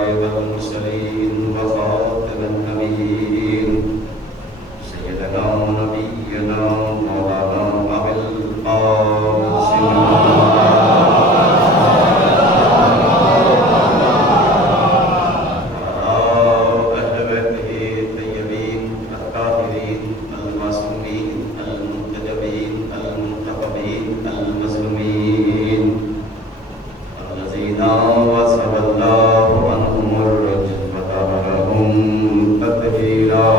والمرسلين وخاتم النبيين سيدنا ونبينا مولانا أبي القاسم أهل بيته الطيبين الطاهرين المعصومين المنتجبين المنتقبين المظلومين الذين وصف الله عنهم الرجز وطهرهم تطهيرا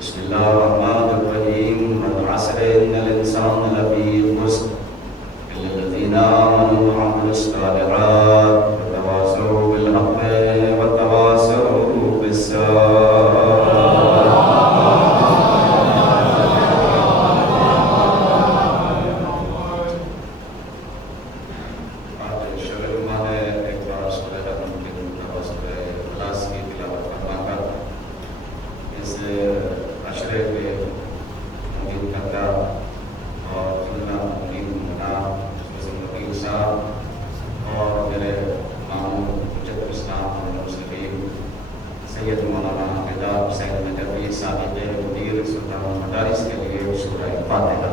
بسم الله الرحمن الرحيم والعصر إن الإنسان لفي خسر إلا الذين آمنوا وعملوا الصالحات وتواصوا بالحق وتواصوا بالصبر. سید مولانا خطاب سید نجفی سابق مدیر سلطان مدارس کے لیے سورہ فاتحہ.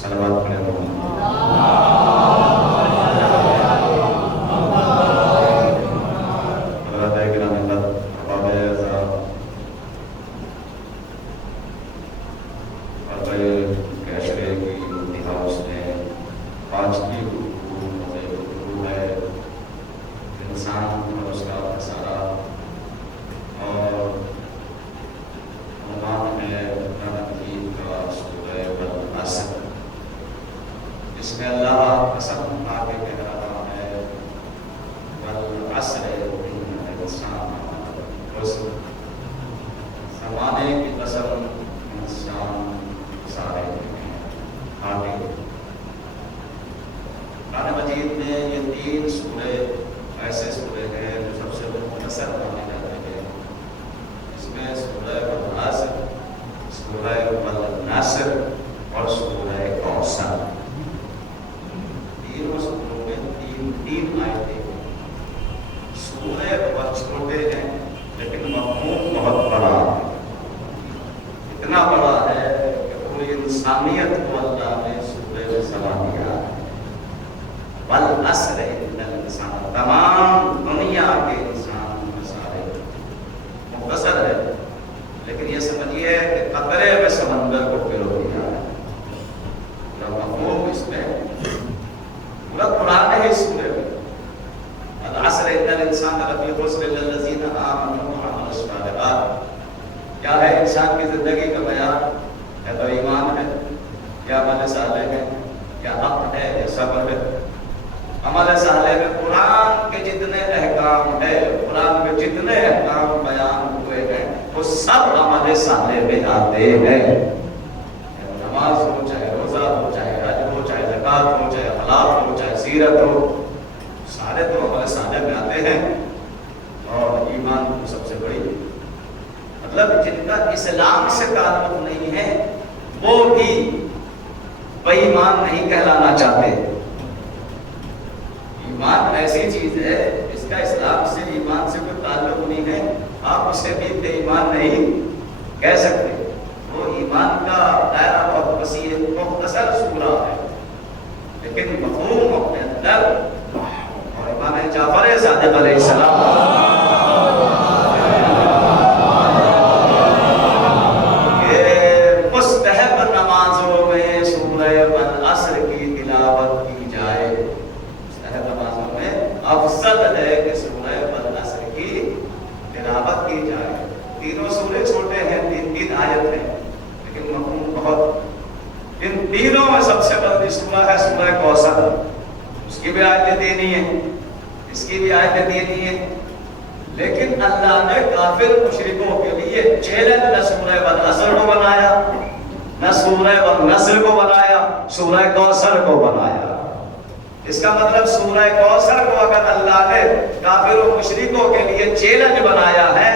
صلوات پڑھیں اس میں اللہ قسم کھا کے کہہ رہا ہے والعصر ان الانسان اس زمانے کی قسم انسان سارے آگے. قرآن مجید میں یہ 3 سورے ایسے سورے ہیں جو سب سے مختصر مانے جاتے ہیں. اس میں سورہ والعصر، سورہ والنصر اور سورہ کوثر. تین آیتیں سورے بہت چھوٹے ہیں لیکن مفہوم بہت بڑا ہے. اتنا بڑا ہے کہ پوری انسانیت کو اللہ نے سورے میں سلا دیا ہے. والعصر ان الانسان، تمام دنیا کے انسان میں سارے. مختصر ہے لیکن یہ سمجھیے کہ قطرے میں سمندر کو پرو دیا ہے. مفہوم اس میں پورا قرآن ہے. اس میں العصر ان الانسان لفی خسر الا الذین آمنوا وعملوا الصالحات. کیا ہے انسان کی زندگی کا بیان؟ یا تو ایمان ہے، یا عمل صالح ہے، یا حق ہے، یا صبر ہے. عمل صالح میں قرآن کے جتنے احکام ہے، قرآن میں جتنے احکام بیان ہوئے ہیں وہ سب عمل صالح میں آتے ہیں. نماز ہو، چاہے روزہ ہو، چاہے حج ہو، چاہے زکوٰۃ ہو، چاہے حلال ہو، چاہے سیرت ہو، سارے تو عمل صالح میں آتے ہیں. اور ایمان تو سب سے بڑی، مطلب جن کا اسلام سے تعلق نہیں ہے وہ بھی بے ایمان نہیں کہلانا چاہتے. ایمان ایسی چیز ہے جس کا اسلام سے، ایمان سے کوئی تعلق نہیں ہے، آپ اسے بھی بے ایمان نہیں کہہ سکتے. وہ ایمان کا دائرہ بہت وسیع مختصر سورہ ہے لیکن مفہوم اپنے اندر. اور امام جعفر صادق علیہ السلام سورے چھوٹے ہیں، 3 آیت ہیں، لیکن مفہوم بہت۔ ان تینوں میں سب سے بڑی سورہ ہے سورہ کوثر، اس کی بھی آیتیں دینی ہیں، اس کی بھی آیتیں دینی ہیں، لیکن اللہ نے کافر مشرکوں کے لیے چیلنج نہ سورہ والعصر کو بنایا، نہ سورہ والنصر کو بنایا، سورہ کوثر کو بنایا۔ اس کا مطلب سورہ کوثر کو اگر اللہ نے کافر و مشرکوں کے لیے چیلنج بنایا ہے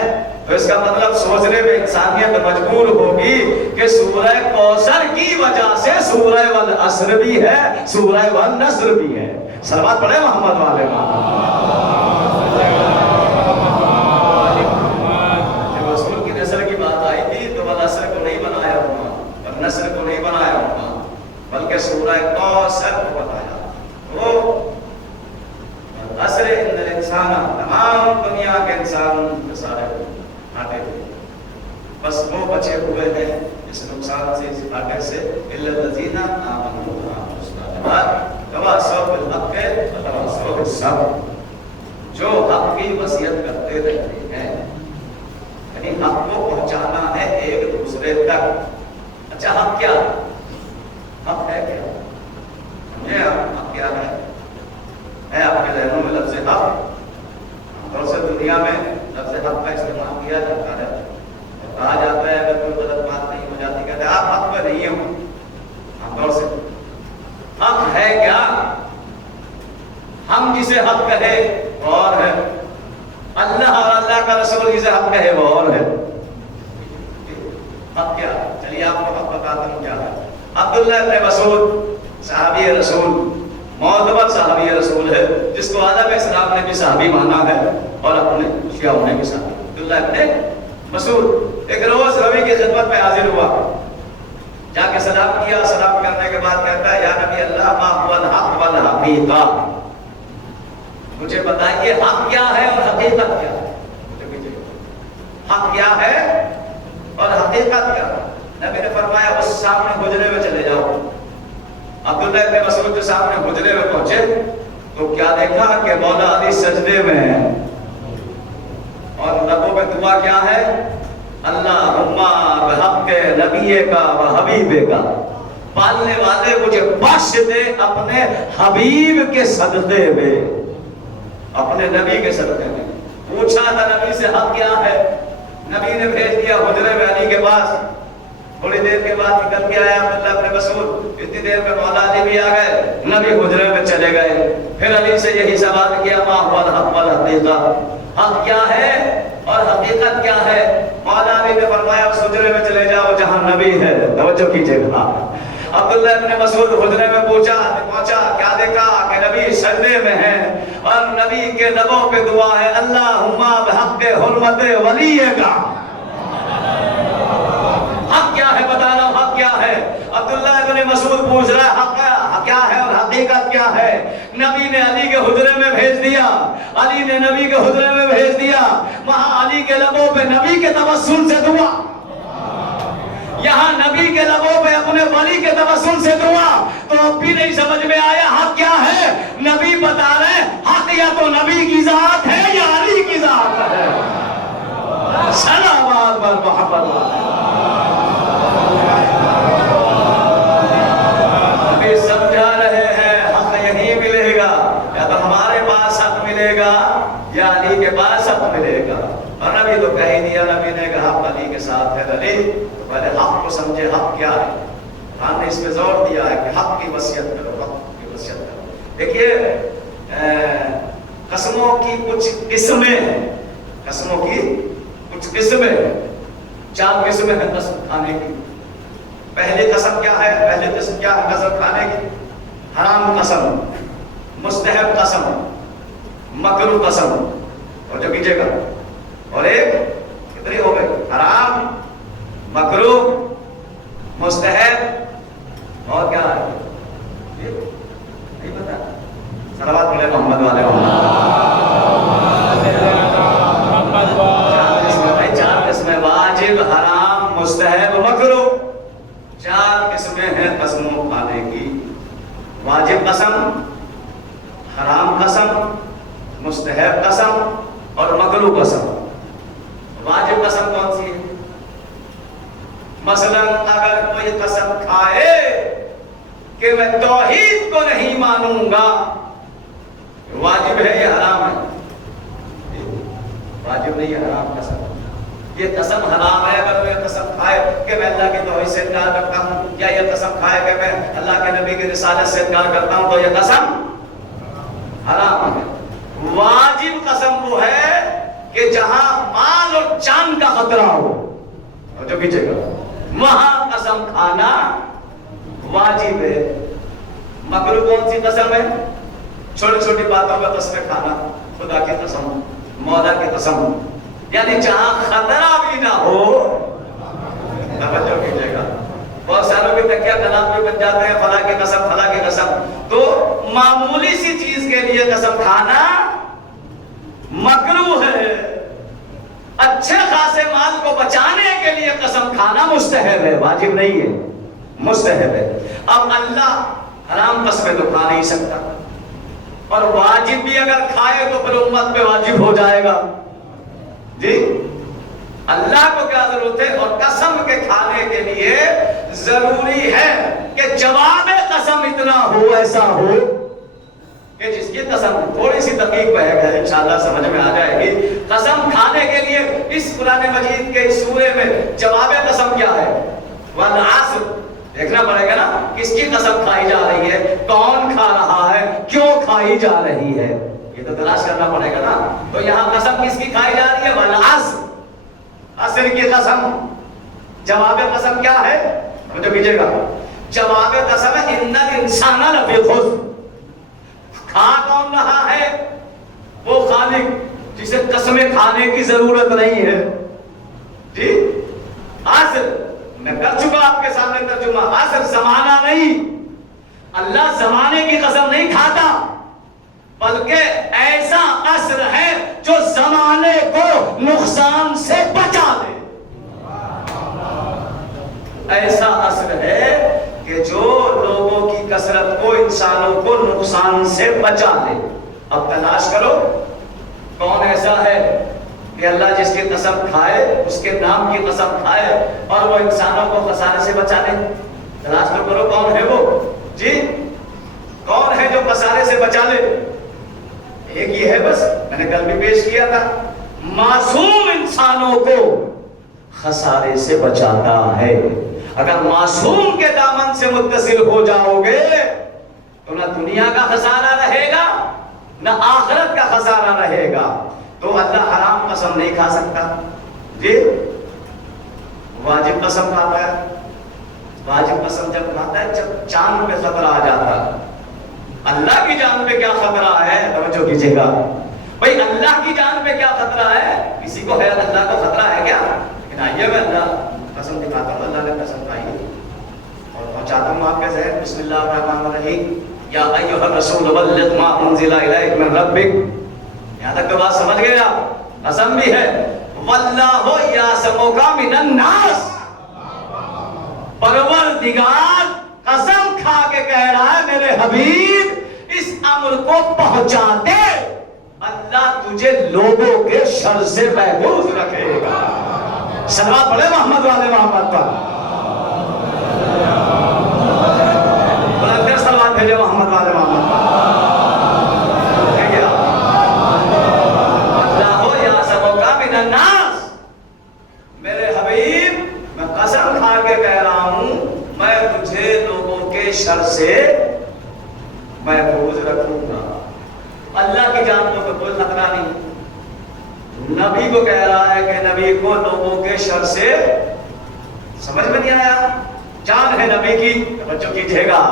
تو اس کا مطلب سوچنے میں انسانیت مجبور ہوگی کہ سورہ کوثر کی وجہ سے سورہ والعصر بھی ہے، سورہ والنصر بھی ہے۔ صلوات پڑھیں محمد والے جب رسول کی نصر کی بات آئی تھی تو والعصر کو نہیں بنایا ہوگا، والنصر کو نہیں بنایا ہوگا، بلکہ سورہ کوثر کو بنایا۔ وہ والعصر ان الانسان، تمام دنیا کے انسان سارے گھاٹے ہوئے، بس وہ بچے ہوئے ہیں اس نقصان سے، اس گھاٹے سے، الا الذین آمنوا وعملوا الصالحات تواصوا بالحق وتواصوا بالصبر، جو حق کی وصیت کرتے رہتے ہیں، یعنی حق کو پہنچانا ہے ایک دوسرے تک۔ اچھا حق کیا ہے؟ حق ہے کیا؟ سمجھے حق کیا ہے آپ کے ذہنوں میں لفظ حق؟ عام طور سے دنیا میں لفظ حق کا استعمال کیا جاتا ہے اور کہا جاتا ہے اگر کوئی غلط بات نہیں ہو جاتی کہتے ہیں آپ حق پہ نہیں ہو۔ عام طور سے حق ہے کیا؟ ہم جسے حق کہے وہ اور ہے، اللہ اور اللہ کا رسول جسے حق کہے وہ اور ہے۔ حق کیا؟ چلیے آپ کو حق بتاتا ہوں کیا ہے۔ عبداللہ ابن مسعود صحابی رسول، معتبر صحابی رسول ہے، جس کو عالم اسلام نے بھی صحابی مانا ہے اور اپنے شیعوں نے بھی صحابی۔ عبداللہ ابن مسعود ایک روز نبی کی خدمت میں حاضر ہوا، جا کے سلام کیا، سلام کرنے کے بعد کہتا ہے یا نبی اللہ ما هو الحق والحقیقہ، مجھے بتائیے حق کیا ہے اور حقیقت کیا ہے؟ حق کیا ہے اور حقیقت کیا ہے؟ نبی نے فرمایا اس سامنے حجرے میں چلے جاؤ۔ عبداللہ ابن مسعود جو سامنے حجرے میں پہنچے تو کیا دیکھا کہ مولا علی سجدے میں ہے اور لبوں پہ دعا کیا ہے؟ اللہم بحق نبی کا و حبیب کا، پالنے والے مجھے بخش دے اپنے حبیب کے صدقے میں، اپنے نبی کے صدقے میں۔ پوچھا تھا نبی سے حق کیا ہے، نبی نے بھیج دیا حجرے میں علی کے پاس۔ تھوڑی دیر کے بعد نکل کے آیا عبداللہ ابن مسعود، اتنی دیر میں مولا علی بھی آ گئے، نبی حجرے میں چلے گئے۔ پھر علی سے یہی سوال کیا ما هو الحق والحقیقہ، حق کیا ہے اور حقیقت کیا ہے؟ مولا علی نے فرمایا اس حجرے میں چلے جاؤ جہاں نبی ہے۔ توجہ کیجئے گا، عبداللہ ابن مسعود حجرے میں پہنچا، کیا دیکھا کہ نبی سجدے میں ہے اور نبی کے لبوں پہ دعا ہے اللہم بحق حرمت ولی کا۔ حق کیا ہے؟ بتا رہا ہوں حق کیا ہے۔ عبداللہ ابن مسعود پوچھ رہا ہے حق کیا ہے اور حقیقت کیا ہے؟ نبی نے علی کے حجرے میں بھیج دیا، علی نے نبی کے حجرے میں بھیج دیا، وہاں علی کے لبوں پہ نبی کے توسل سے دعا، یہاں نبی کے لبوں پہ اپنے ولی کے توسل سے دعا۔ تو اب بھی نہیں سمجھ میں آیا حق کیا ہے؟ نبی بتا رہے حق یا تو نبی کی ذات ہے یا علی کی ذات ہے۔ صلوات بر محمد۔ نبی سمجھا رہے ہیں حق یہی ملے گا، یا تو ہمارے پاس حق ملے گا یا علی کے پاس حق ملے گا۔ اور نبی تو کہہ ہی دیا، نبی نے کہا حق علی کے ساتھ ہے۔ علی تو پہلے حق کو سمجھے حق کیا ہے۔ قرآن نے اس پہ زور دیا ہے کہ حق کی وصیت کرو، حق کی وصیت کرو۔ دیکھیے قسموں کی کچھ قسمیں ہیں، قسموں کی کچھ قسمیں، 4 قسمیں ہیں قسم کھانے کی۔ پہلی قسم کیا ہے؟ پہلی قسم کیا ہے قسم کھانے کی؟ حرام قسم، مستحب قسم، مکروہ قسم۔ اور جو کیجئے گا، اور ایک کتنی ہو گئے؟ حرام، مکروہ، مستحب، اور کیا ہے؟ نہیں پتا؟ صلوات پڑھیں محمد والے چار قسمیں، واجب، حرام، مستحب، مکروہ، 4 قسمیں ہیں قسموں کھانے کی۔ واجب قسم، حرام قسم، مستحب قسم اور مکروہ قسم۔ واجب قسم کون سی ہے؟ مثلا اگر کوئی قسم کھائے کہ میں توحید کو نہیں مانوں گا، واجب ہے یا حرام ہے؟ واجب نہیں، حرام قسم، یہ قسم حرام ہے۔ اگر وہ قسم کھائے کہ میں اللہ کی توحید سے انکار کرتا ہوں، یا یہ قسم کھائے کہ میں اللہ کے نبی کی رسالت سے انکار کرتا ہوں، تو یہ قسم حرام ہے۔ واجب قسم وہ ہے کہ جہاں مال اور جان کا خطرہ ہو، جو پیچھے گا وہاں قسم کھانا واجب ہے۔ مکروہ کون سی قسم ہے؟ چھوٹی چھوٹی باتوں کا قسم کھانا، خدا کی قسم، مولا کی قسم، یعنی جہاں خطرہ بھی نہ ہو، توجہ کیجیے گا۔ بہت ساروں کے تکیہ کلام پہ بن جاتے ہیں فلاں کی قسم، فلاں کی قسم، تو معمولی سی چیز کے لیے قسم کھانا مکروہ ہے۔ اچھے خاصے مال کو بچانے کے لیے قسم کھانا مستحب ہے، واجب نہیں ہے، مستحب ہے۔ اب اللہ حرام قسمیں تو کھا نہیں سکتا، اور واجب بھی اگر کھائے تو پھر امت پہ واجب ہو جائے گا۔ جی اللہ کو کیا ضرورت ہے؟ اور قسم کے کھانے کے لیے ضروری ہے کہ جواب قسم اتنا ہو، ایسا ہو کہ جس کی قسم تھوڑی سی دقیق بہک ہے، انشاءاللہ سمجھ میں آ جائے گی۔ قسم کھانے کے لیے اس قرآن مجید کے اس سورے میں جواب قسم کیا ہے؟ والعصر، دیکھنا پڑے گا نا کس کی قسم کھائی جا رہی ہے، کون کھا رہا ہے، کیوں کھائی جا رہی ہے، یہ تو تلاش کرنا پڑے گا نا۔ تو یہاں قسم کس کی کھائی جا رہی ہے؟ والعصر، عصر کی قسم۔ جواب قسم کیا ہے؟ جو کیجیے گا، جواب قسم ہے ان الانسان لفی خسر۔ کھا کون رہا ہے؟ وہ خالق جسے قسمیں کھانے کی ضرورت نہیں ہے۔ جی عصر میں کر چکا آپ کے سامنے ترجمہ، عصر زمانہ نہیں، اللہ زمانے کی قسم نہیں کھاتا، بلکہ ایسا عصر ہے جو زمانے کو نقصان سے بچا دے۔ ایسا عصر ہے کہ جو لوگوں کی کثرت کو، انسانوں کو نقصان سے بچا دے۔ اب تلاش کرو کون ایسا ہے کہ اللہ جس کی قسم کھائے، اس کے نام کی قسم کھائے اور وہ انسانوں کو خسارے سے بچا لے۔ تلاش کرو کون ہے وہ؟ جی کون ہے جو خسارے سے بچا لے؟ ایک ہی ہے بس، میں نے کل بھی پیش کیا تھا، معصوم انسانوں کو خسارے سے بچاتا ہے۔ اگر معصوم کے دامن سے متصل ہو جاؤ گے تو نہ دنیا کا خسارہ رہے گا نہ آخرت کا خسارہ رہے گا۔ تو اللہ حرام قسم نہیں کھا سکتا۔ جی واجب قسم کھاتا ہے۔ واجب قسم جب کھاتا ہے جب جان پہ خطرہ آ جاتا ہے۔ اللہ کی جان پہ کیا خطرہ ہے؟ توجہ کیجیے گا بھائی، اللہ کی جان پہ کیا خطرہ ہے؟ کسی کو ہے اللہ کو خطرہ ہے کیا؟ لیکن آئیے میں اللہ قسم دکھاتا ہوں، اللہ نے قسم کھائی اور پہنچاتا ہوں آپ کے ذہن۔ بسم اللہ الرحمن الرحیم، یا ایھا الرسول بلغ ما انزل الیک من ربک۔ یہاں تک تو بات سمجھ گئے آپ؟ قسم بھی ہے، واللہ یعصمک من الناس، پروردگار قسم کھا کے کہہ رہا ہے میرے حبیب اس امر کو پہنچا دے، اللہ تجھے لوگوں کے شر سے محفوظ رکھے گا۔ صلوات پڑھے محمد والے محمد پر، بلندر صلوات بھیجے محمد والے محمد پر۔ اللہ یعصمک من الناس، میرے حبیب میں قسم کھا کے کہہ رہا ہوں میں تجھے لوگوں کے شر سے محفوظ رکھوں گا۔ اللہ کی جان کو تو کوئی خطرہ نہیں، نبی کو کہہ رہا ہے کہ نبی کو لوگوں کے شر سے، سمجھ میں نہیں آیا؟ جان ہے نبی کی، توجہ کیجیے گا،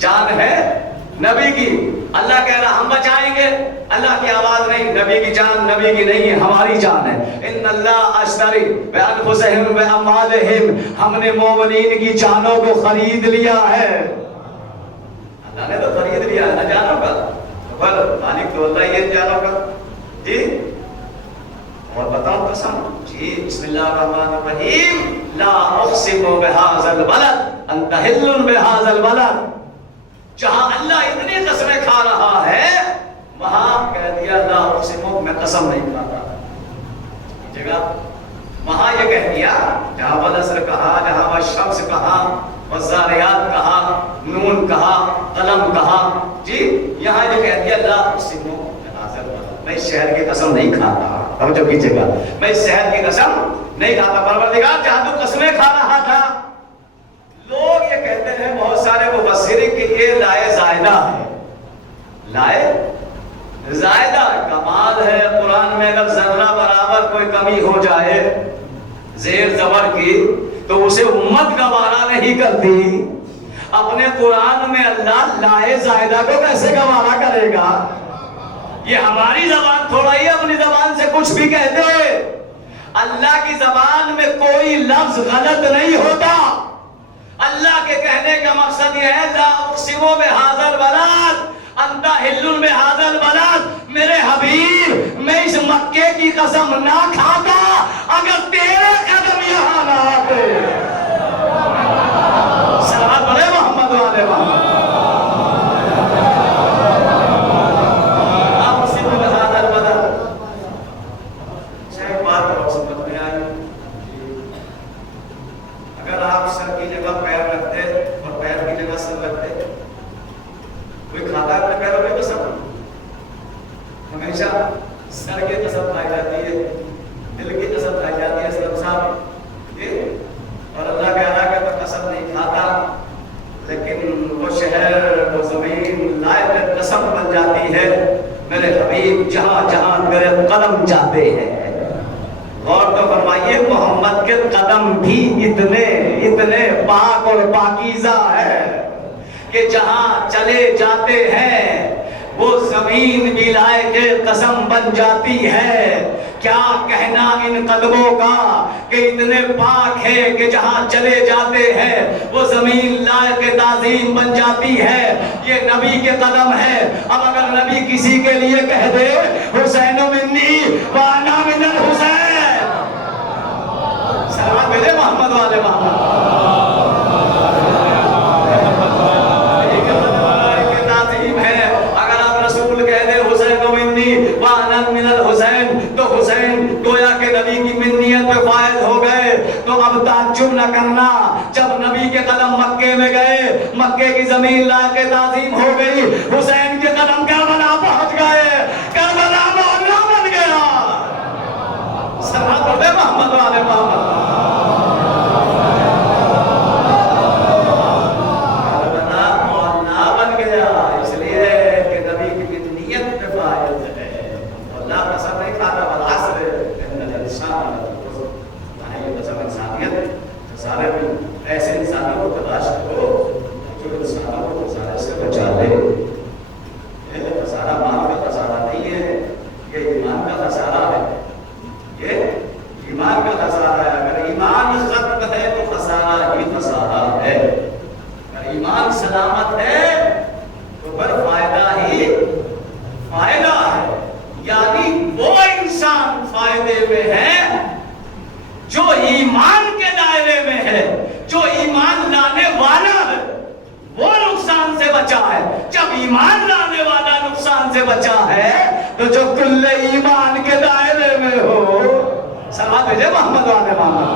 جان ہے نبی کی، اللہ کہہ رہا ہم بچائیں گے، اللہ کی آواز نہیں، نبی کی جان نبی کی نہیں ہے، ہماری جان ہے۔ ان اللہ اشتری بانفسہم واموالہم، ہم نے مومنین کی جانوں کو خرید لیا ہے۔ اللہ نے تو خرید لیا ہے نا جانوں کا، بل مالک تو اللہ ہی ہے جانوں کا۔ جی اور بتاؤں قسم، جی بسم اللہ الرحمن الرحیم، لا اقسم بہذا البلد انت حل بہذا البلد، جہاں اللہ اتنی قسمیں کھا رہا ہے وہاں کہہ دیا لا اقسم، میں قسم نہیں کھاتا۔ جگہ وہاں یہ کہہ دیا جہاں والعصر کہا، جہاں والشمس کہا، والذاریات کہا، نون کہا، قلم کہا، جی یہاں یہ کہہ دیا لا اقسم بہذا البلد، میں اس شہر کی قسم نہیں کھاتا. توجہ کیجیے گا، میں اس شہر کی قسم نہیں کھاتا. پروردگار جہاں تو قسمیں کھا رہا تھا. لوگ یہ کہتے ہیں بہت سارے مفسرین کہ یہ لائے زائدہ ہے. لائے زائدہ کمال ہے. قرآن میں اگر ذرہ برابر کوئی کمی ہو جائے زیر زبر کی تو اسے امت گوارا نہیں کرتی. اپنے قرآن میں اللہ لائے زائدہ کو کیسے گوارا کرے گا؟ یہ ہماری زبان تھوڑا ہی اپنی زبان سے کچھ بھی کہتے. اللہ کی زبان میں کوئی لفظ غلط نہیں ہوتا. اللہ کے کہنے کا مقصد یہ ہے لا اقسم بہذا البلد انت حل بہذا البلد. میرے حبیب میں اس مکے کی قسم نہ کھاتا اگر تیرے قدم یہاں نہ آتے. صلوات پڑھے محمد والے محمد. اقسم بہذا البلد. ایک بات اور سمجھ میں آئی، اگر آپ سر کی جگہ پیر رکھتے اور پیر کی جگہ سر رکھتے، کوئی کھاتا ہے اپنے پیروں کی قسم؟ ہمیشہ سر کی قسم کھائی جاتی ہے، دل کی قسم کھائی جاتی ہے. اسلام صاحب اور اللہ کہہ رہا کہ میں قسم نہیں کھاتا، لیکن وہ شہر وہ زمین لائق قسم بن جاتی ہے میرے حبیب جہاں جہاں میرے قدم جاتے ہیں. غور تو فرمائیے محمد کے قدم بھی اتنے پاک اور پاکیزہ ہے کہ جہاں چلے جاتے ہیں وہ زمین بھی لائق قسم بن جاتی ہے. کیا کہنا ان قدموں کا کہ اتنے پاک ہے کہ جہاں چلے جاتے ہیں وہ زمین لائق تعظیم بن جاتی ہے. یہ نبی کے قدم ہے. اب اگر نبی کسی کے لیے کہہ دے حسین منی وانا من الحسین، سلام بھیجے محمد والے محمد. من الحسین تو حسین گویا کہ نبی کی منیت پہ فائز ہو گئے. تو اب تعجب نہ کرنا جب نبی کے قدم مکے میں گئے، مکے کی زمین لائق تعظیم ہو گئی، حسین کے قدم کربلا پہنچ گئے، کربلا محلہ بن گیا. سلام پڑھے محمد والے محمد. کربلا محلہ بن گیا اس لیے کہ نبی کی منیت پہ فائز ہے. اللہ قسم نہیں کھاتا والعصر ان الانسان لفی یہ قسم انسانیت سارے بھی ایسے انسانوں کو تلاش کرو جو انسانوں کو خسارے سے بچا لے. یہ خسارہ مال کا خسارہ نہیں ہے، یہ ایمان کا خسارہ ہے. یہ ایمان کا خسارہ ہے. اگر ایمان ختم ہے تو خسارہ ہی خسارہ ہے. اگر ایمان سلامت ہے تو پھر فائدہ ہی فائدہ ہے. یعنی وہ انسان فائدے میں ہے جو ایمان کے دائرے میں ہے، جو ایمان لانے والا ہے وہ نقصان سے بچا ہے. جب ایمان لانے والا نقصان سے بچا ہے تو جو کل ایمان کے دائرے میں ہو. سلام بھیجے محمد والے محمد.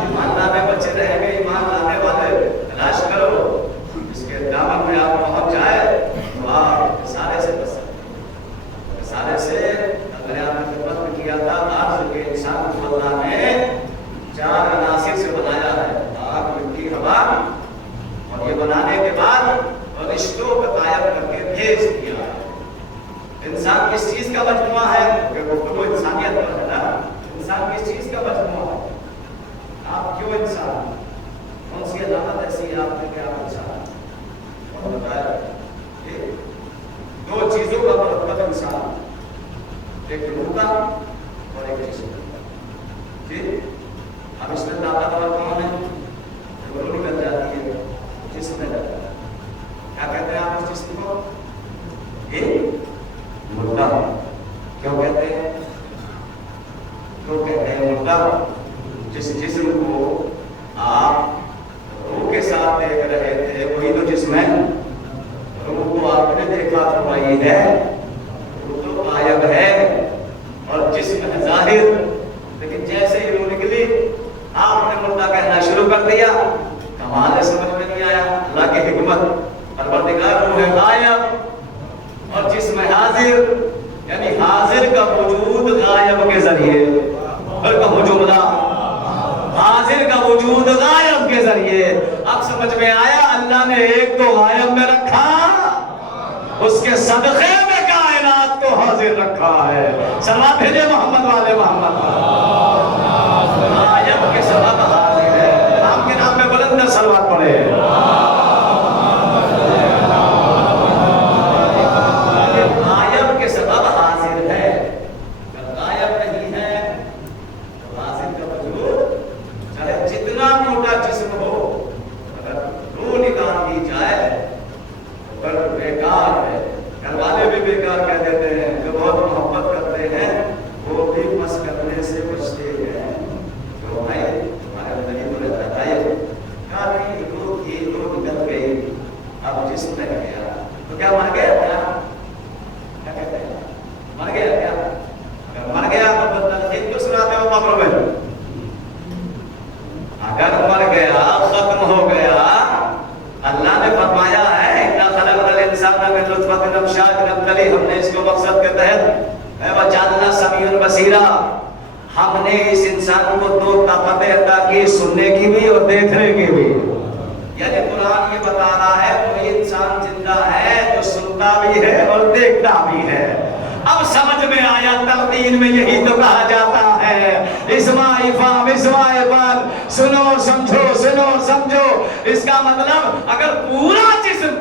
ایمان لانے بچے رہیں گے، ایمان لانے والے تلاش کرو جس کے دامن میں آپ پہنچ جائے تو آپ سارے سے بس سارے سے. میں نے آپ کی خدمت میں کیا تھا آج کے انسان کو اللہ نے 4 عناصر سے بنایا ہے، آگ مٹی ہوا. اور یہ بنانے کے بعد رشتوں کو قائم کر کے بھیج دیا. انسان کس چیز کا مجموعہ ہے؟ کہ وہ انسانیت پر ہے نا. انسان کس چیز کا مجموعہ ہے؟ آپ کیوں انسان؟ کون سی علامت ایسی ہے آپ نے کہ آپ انسان؟ اور بتایا 2 چیزوں کا مرکب انسان، ایک روح کا اور ایک جسم کا. ٹھیک. اب اس میں طاقتور کون ہے؟ روح نکل جاتی ہے، جسم میں جاتا ہے. کیا کہتے ہیں آپ اس جسم کو؟ مردہ. کیوں کہتے ہیں؟ کیوں کہتے ہیں مردہ؟ جس جسم کو آپ روح کے ساتھ دیکھ رہے تھے وہی تو جسم ہے. روح کو آپ نے دیکھا تو وہی ہے، روح تو غائب ذریعے، اور کہو جملہ حاضر کا وجود غائب کے ذریعے۔ اب سمجھ میں آیا اللہ نے ایک تو غائب میں رکھا، اس کے صدقے میں کائنات کو حاضر رکھا ہے۔ صلوات بھیجے محمد والے محمد۔ غائب کے سبب حاضر ہے، آپ کے نام میں بلند صلوات پڑھے۔ غائب کے سبب حاضر ہے، اگر غائب نہیں ہے تو حاضر کا وجود چاہے جتنا موٹا جسم ہو، اگر روح نکال دی جائے پر بیکار ہے۔ گھر والے بھی بیکار کہہ دیتے ہیں، جو بہت محبت کرتے ہیں وہ بھی مس کرنے سے بچتے ہیں۔ جو بھائی تمہارے اندر ہی تو رہتا ہے، کہا نہیں روح تھی، روح نکل گئی، اب جسم رہ گیا تو کیا مر گیا؟ کیا کہتے ہیں مر گیا کیا؟ اگر مر گیا تو بدترین کیوں سناتے ہو قبر میں؟ اگر مر گیا ختم ہو گیا، اللہ نے فرمایا ہے ہم نے اس کو مقصد کے تحت وجعلنا سمیعا بصیرا، ہم نے اس انسان کو دو طاقتیں عطا کی، سننے کی بھی اور دیکھنے کی بھی۔ یعنی قرآن یہ بتا رہا ہے کوئی انسان زندہ ہے جو سنتا بھی ہے اور دیکھتا بھی ہے۔ اب سمجھ میں آیا، تلقین میں یہی تو کہا جاتا ہے اسماء افام اسماء افام، سنو سمجھو سنو سمجھو۔ اس کا مطلب اگر پورا جسم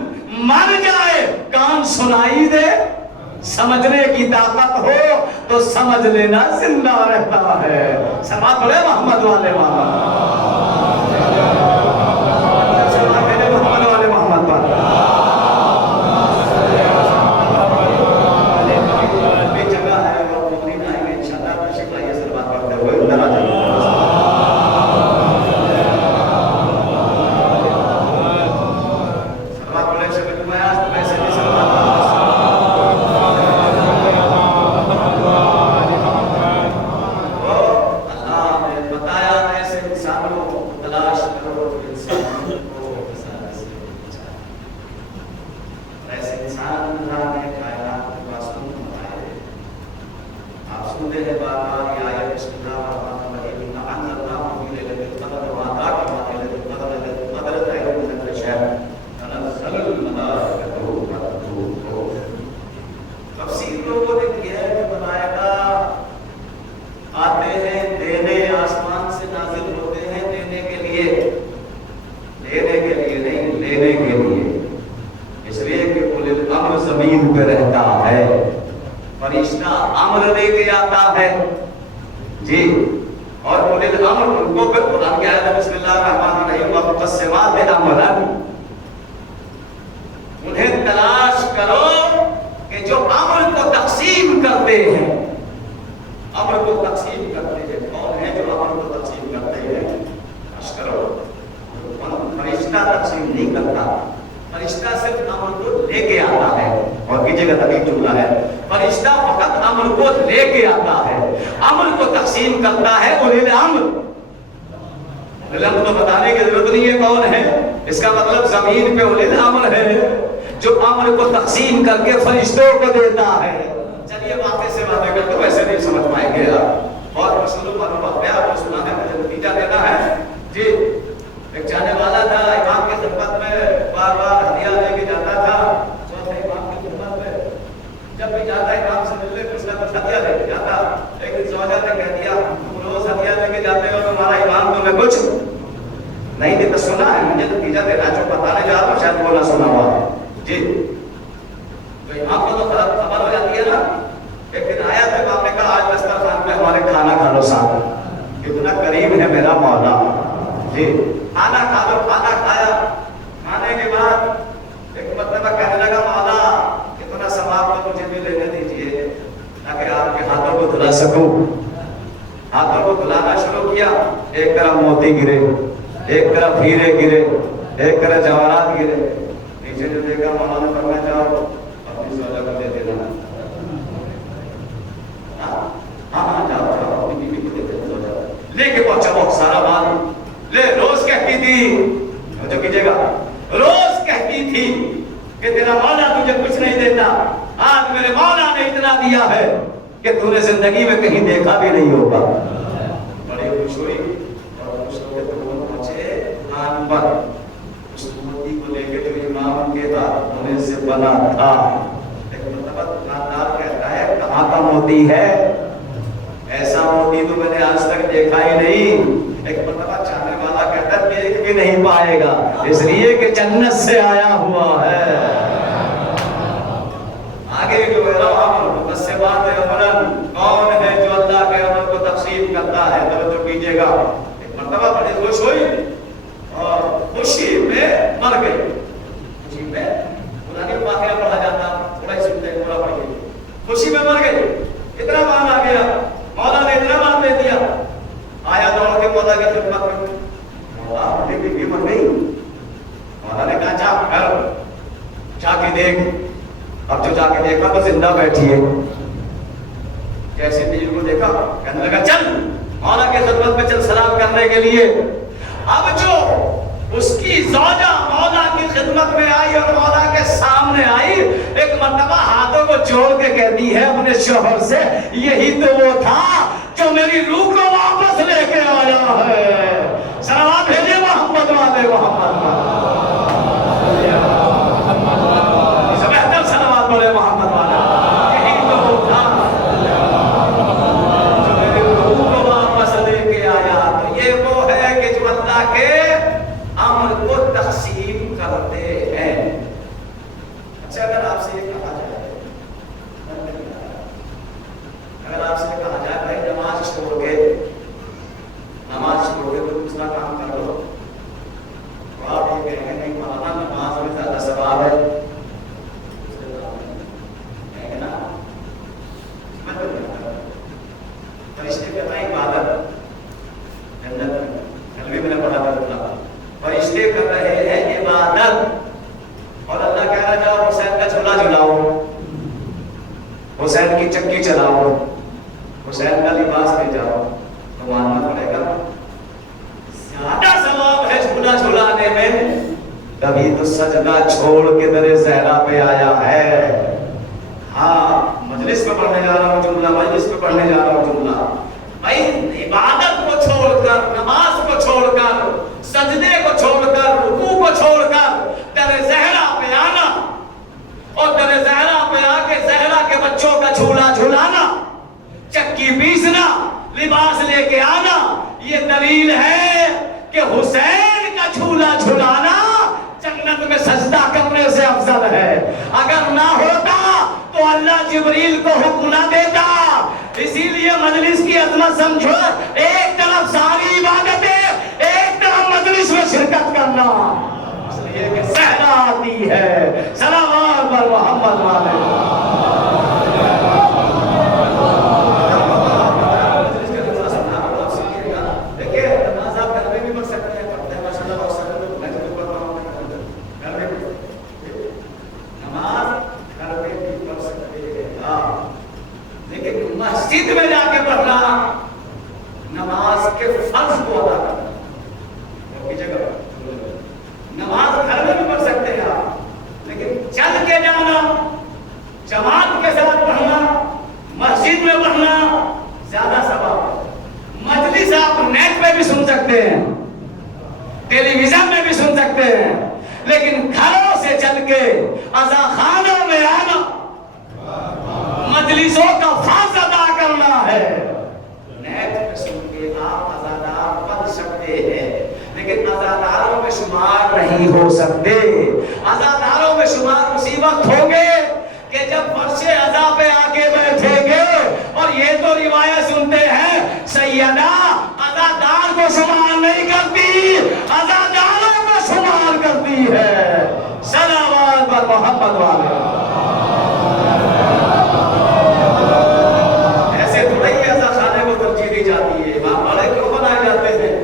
مر جائے، کان سنائی دے، سمجھنے کی طاقت ہو تو سمجھ لینا زندہ رہتا ہے۔ سماعت پڑھے محمد والے محمد، محمد والے محمد پر۔ جگہ ہے وہ آئیں گے انشاءاللہ، تشریف لائیے سلوات پڑھتے ہوئے اندر آ جائیے۔ انہیں تلاش کرو کہ جو امر کو تقسیم کرتے ہیں، امر کو تقسیم کرتے ہیں کون ہیں؟ جو امر کو تقسیم کرتے ہیں، تلاش کرو۔ فرشتہ تقسیم نہیں کرتا، فرشتہ صرف امر کو لے کے آتا ہے۔ اور کی جگہ تقریب جملہ ہے، فرشتہ فقط امر کو لے کے آتا ہے، امر کو تقسیم کرتا ہے اولی الامر۔ تو بتانے کی ضرورت نہیں ہے کون ہے، اس کا مطلب زمین پہ اولی الامر ہے جو امر کو تقسیم کر کے فرشتوں کو دیتا ہے۔ چلیے واقعے سے باتیں کرتے ویسے نہیں سمجھ پائیں گے آپ، اور مسلم معلوم آپ کو سنانے میں نتیجہ دینا ہے۔ جی ایک جانے والا تھا امام کی خدمت میں، بار بار ہدیہ لے کے جاتا تھا چوتھے امام کی خدمت میں، جب بھی جاتا امام سے ملنے کچھ نہ کچھ ہدیہ لے کے جاتا۔ ایک دن زوجہ نے کہہ دیا تم روز ہدیہ لے کے جاتے ہو، تمہارا امام تمہیں کچھ نہیں دیتا۔ سنا ہے مجھے نتیجہ دینا، جو بتانے جا رہا ہوں شاید وہ نہ سنا ہوا۔ جی تو امام کو تو خبر ہو جاتی ہے نا۔ ایک دن آیا تو امام نے کہا آج دسترخوان پہ ہمارے کھانا کھا لو ساتھ، اتنا قریب ہے میرا مولا۔ جی کھانا کھا لو، کھانا کھایا، کھانے کے بعد ایک مرتبہ کہنے لگا مولا اتنا ثواب تو مجھے بھی لینے دیجیے تاکہ آپ کے ہاتھوں کو دھلا سکوں۔ ہاتھوں کو دھلانا شروع کیا، ایک طرف موتی گرے، ایک طرف ہیرے گرے، ایک طرف جواہرات گرے۔ نیچے جو دیکھا مولا نے فرمایا جاؤ اپنی زوجہ کو دے دینا۔ ہاں جاؤ جاؤ اپنی بیوی کو دے دینا زوجہ۔ لے کے پہنچا بہت سارا مال، لے روز کہتی تھی، جو کیجیے گا، روز کہتی تھی کہ تیرا مولا تجھے کچھ نہیں دیتا، آج میرے مولا نے اتنا دیا ہے۔ کہ تو نے زندگی میں کہیں دیکھا بھی نہیں ہوگا. بڑی خوش ہوئی اور خوش ہو کے تو وہ پہنچے دکان پر. اس موتی کو لے کے جو امام کے ہاتھ ہونے سے بنا تھا. ایک مرتبہ دکاندار کہتا ہے کہاں کا موتی ہے؟ ایسا موتی تو میں نے آج تک دیکھا ہی نہیں. ایک مرتبہ چاہنے والا کہتا ہے دیکھ بھی نہیں پائے گا اس لیے کہ جنت سے آیا ہوا ہے. آگے جو ہے مقسمات امرن، کون ہے جو اللہ کے امر کو تقسیم کرتا ہے؟ توجہ کیجیے گا. ایک مرتبہ بڑی خوش ہوئی اور خوشی میں مر گئی. خوشی میں قرآن واقعہ پڑھا جاتا تھوڑا ہی سنتے ہیں پورا پڑھیے. خوشی میں مر گئی. اتنا مان آ گیا، مولا نے اتنا مان دے دیا. آیا دوڑ کے مولا کی خدمت میں. مولا مجھے بیوی مر گئی. مولا نے کہا جا گھر جا کے دیکھ. اب جو جا کے دیکھا تو زندہ بیٹھی ہے. جیسے بیوی کو دیکھا کہنے لگا چل مولا کی خدمت میں چل سلام کرنے کے لیے. اب جو اس کی زوجہ مولا کی خدمت میں آئی اور مولا کے سامنے آئی، ایک مرتبہ ہاتھوں کو جوڑ کے کہتی ہے اپنے شوہر سے یہی تو وہ تھا جو میری روح کو واپس لے کے آیا ہے. صلوات بھیجے محمد والے محمد سے بہتر صلوات بولے محمد والے. یہی تو وہ تھا جو میری روح کو واپس لے کے آیا. تو یہ وہ ہے کہ جو اللہ کے امر کو تقسیم کرتے ہیں. اچھا اگر آپ سے یہ کہا جائے، اگر آپ سے یہ کہا جائے بھائی نماز چھوڑ کے تو دوسرا کام کر لو، تو آپ یہ کہیں گے نہیں مولانا نماز میں زیادہ ثواب ہے. فرشتے کرنا عبادت جنت میں کل بھی میں نے پڑھا تھا. فرشتے کر رہے ہیں عبادت اور اللہ کہہ رہا جاؤ حسین کا جھولا جھلاؤ، حسین کی چکی چلاؤ، حسین کا لباس لے جاؤ. تو ماننا پڑے گا زیادہ ثواب ہے جھولا جھلانے میں. تبھی تو سجدہ چھوڑ کے در زہرا پہ آیا ہے. ہاں مجلس میں پڑھنے جا رہا ہوں جملہ، مجلس میں پڑھنے جا رہا ہوں جملہ. بھائی عبادت کو چھوڑ کر، نماز کو چھوڑ کر، سجدے کو چھوڑ کر، رکوع کو چھوڑ کر در زہرا پہ آنا اور در زہرا پہ آ کے زہرا کے بچوں کا جھولا جھلانا، چکی پیسنا، لباس لے کے آنا، یہ دلیل ہے کہ حسین کا جھولا جھلانا جنت میں سجدہ کرنے سے افضل ہے. اگر نہ ہوتا تو اللہ جبریل کو حکم نہ دیتا. اسی لیے مجلس کی عظمت سمجھو، ایک طرف ساری عبادتیں، ایک طرف مجلس میں شرکت کرنا، اس لیے کہ صحرا آتی ہے. صلوات بر محمد والے. دیکھیے نماز آپ گھر میں بھی پڑھ سکتے ہیں، پڑھتے ہیں ماشاء اللہ بہت سارے لوگ. میں جو پڑھتا ہوں گھر میں نماز گھر میں بھی پڑھ سکتے ہیں، لیکن مسجد میں جا کے پڑھنا، نماز کے فرض کو ادا کرنا. نماز گھر میں بھی پڑھ سکتے ہیں آپ، لیکن چل کے جانا، جماعت کے ساتھ پڑھنا، مسجد میں پڑھنا زیادہ ثواب ہے. مجلس آپ نیٹ پہ بھی سن سکتے ہیں، ٹیلی ویژن میں بھی سن سکتے ہیں، لیکن گھروں سے چل کے عزا خانوں میں آنا، مجلسوں کا فرض ادا کرنا ہے. نیٹ پہ سن کے آپ عزادار بن سکتے ہیں، لیکن عزاداروں میں شمار نہیں ہو سکتے. عزاداروں میں شمار اسی وقت ہوں گے کہ جب فرش عزا پہ آ کے بیٹھیں گے. اور یہ تو روایت سنتے ہیں سیدہ عزادار کو شمار نہیں کرتی، عزاداروں کو شمار کرتی ہے. صلوات بر محمد والے. ایسے تھوڑا ہی عزا خانے کو ترجیح دی جاتی ہے. امام بڑے کیوں بنائے جاتے ہیں؟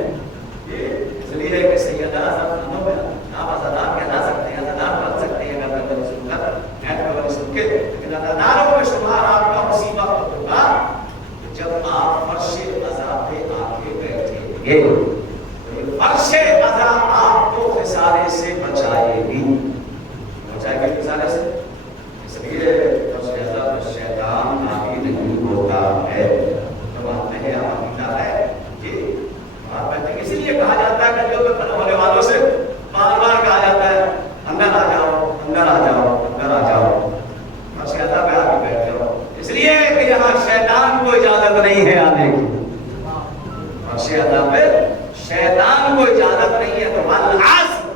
اس لیے کہ سیدہ عزا خانوں میں آپ عزادار کہلا سکتے ہیں، عزادار بن سکتے ہیں اگر کبھی سن کر نیٹ پر سن کے. لیکن عزاداروں میں شمار آپ کا اسی وقت ہوگا جب آپ فرش عزا پہ آ کے بیٹھیں گے. فرش عزا آپ کو خسارے سے بچائے گی، بچائے گی خسارے سے. اس لیے فرش عزا پہ شیطان حاوی نہیں ہوتا نہیں ہے آنے کی. عرش اعلیٰ پہ شیطان کو اجازت نہیں ہے. تو والعصر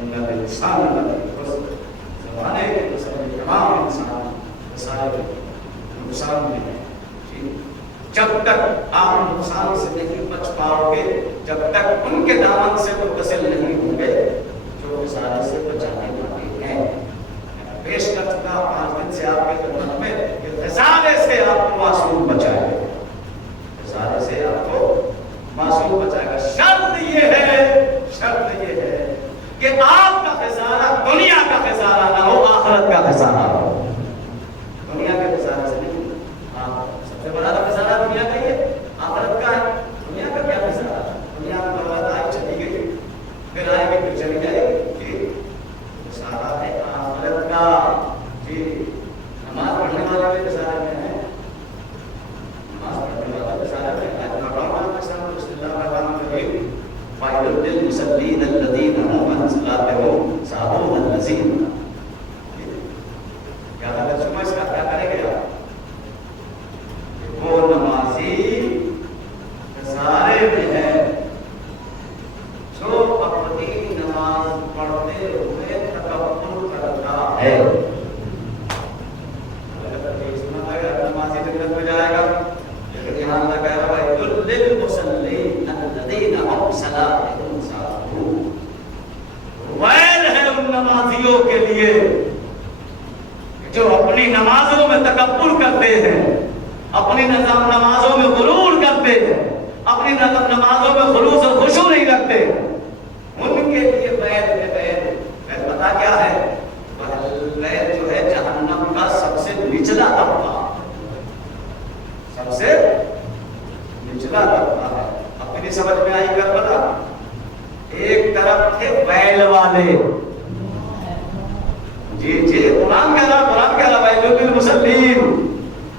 ان الانسان لفی خسر. زمانے کے تمام انسان سارے نقصان میں ہیں. جب تک آپ نقصان سے نہیں بچ پاؤ گے، جب تک ان کے دامن سے متصل نہیں ہوں گے جو خسارے سے بچانے والے ہیں. پیش کر چکا 5 دن سے آپ کے خدمت میں کہ خسارے سے آپ کو معصوم بچائے گا. خسارے سے آپ کو معصوم بچائے گا. شرط یہ ہے کہ آپ کا خسارہ دنیا کا خسارہ نہ ہو، آخرت کا خسارہ ہو. دنیا کے خسارے سے نہیں. سب سے بڑا خسارہ دنیا کا ہی ہے، آخرت کا ہے. دنیا کا کیا خسارہ؟ دنیا میں دولت آئی چلی گئی، پھر آئے گی پھر چلی جائے گی. جی خسارہ ہے آخرت کا. جی نماز پڑھنے والے بھی خسارے میں ہیں. نماز پڑھنے والے خسارے میں ہیں. وَيْلٌ لِّلْمُصَلِّينَ الَّذِينَ هُمْ عَنْ صَلَاتِهِمْ سَاهُونَ الَّذِينَ. کیا ترجمہ اس کا کیا کریں گے آپ؟ وہ نمازی خسارے میں ہے جو اپنی نماز پڑھتے ہوئے تکبر کرتا ہے. نمازی جنت میں جائے گا، لیکن یہاں اللہ کہہ رہا ہے للمصلین الذین هم صلاتهم ساہون. ویل ہے ان نمازیوں کے لیے جو اپنی نمازوں میں تکبر کرتے ہیں، اپنی نمازوں میں غرور کرتے ہیں، اپنی نمازوں میں خلوص و خشوع نہیں رکھتے. ان کے لیے ویل پتہ کیا ہے؟ ویل جو ہے جہنم کا سب سے نچلا طبقہ، سب سے نچلا طبقہ ہے. اپنی سمجھ میں آئی کر پتا. ایک طرف تھے ویل والے. جی قرآن کہہ رہا ویل للمصلین.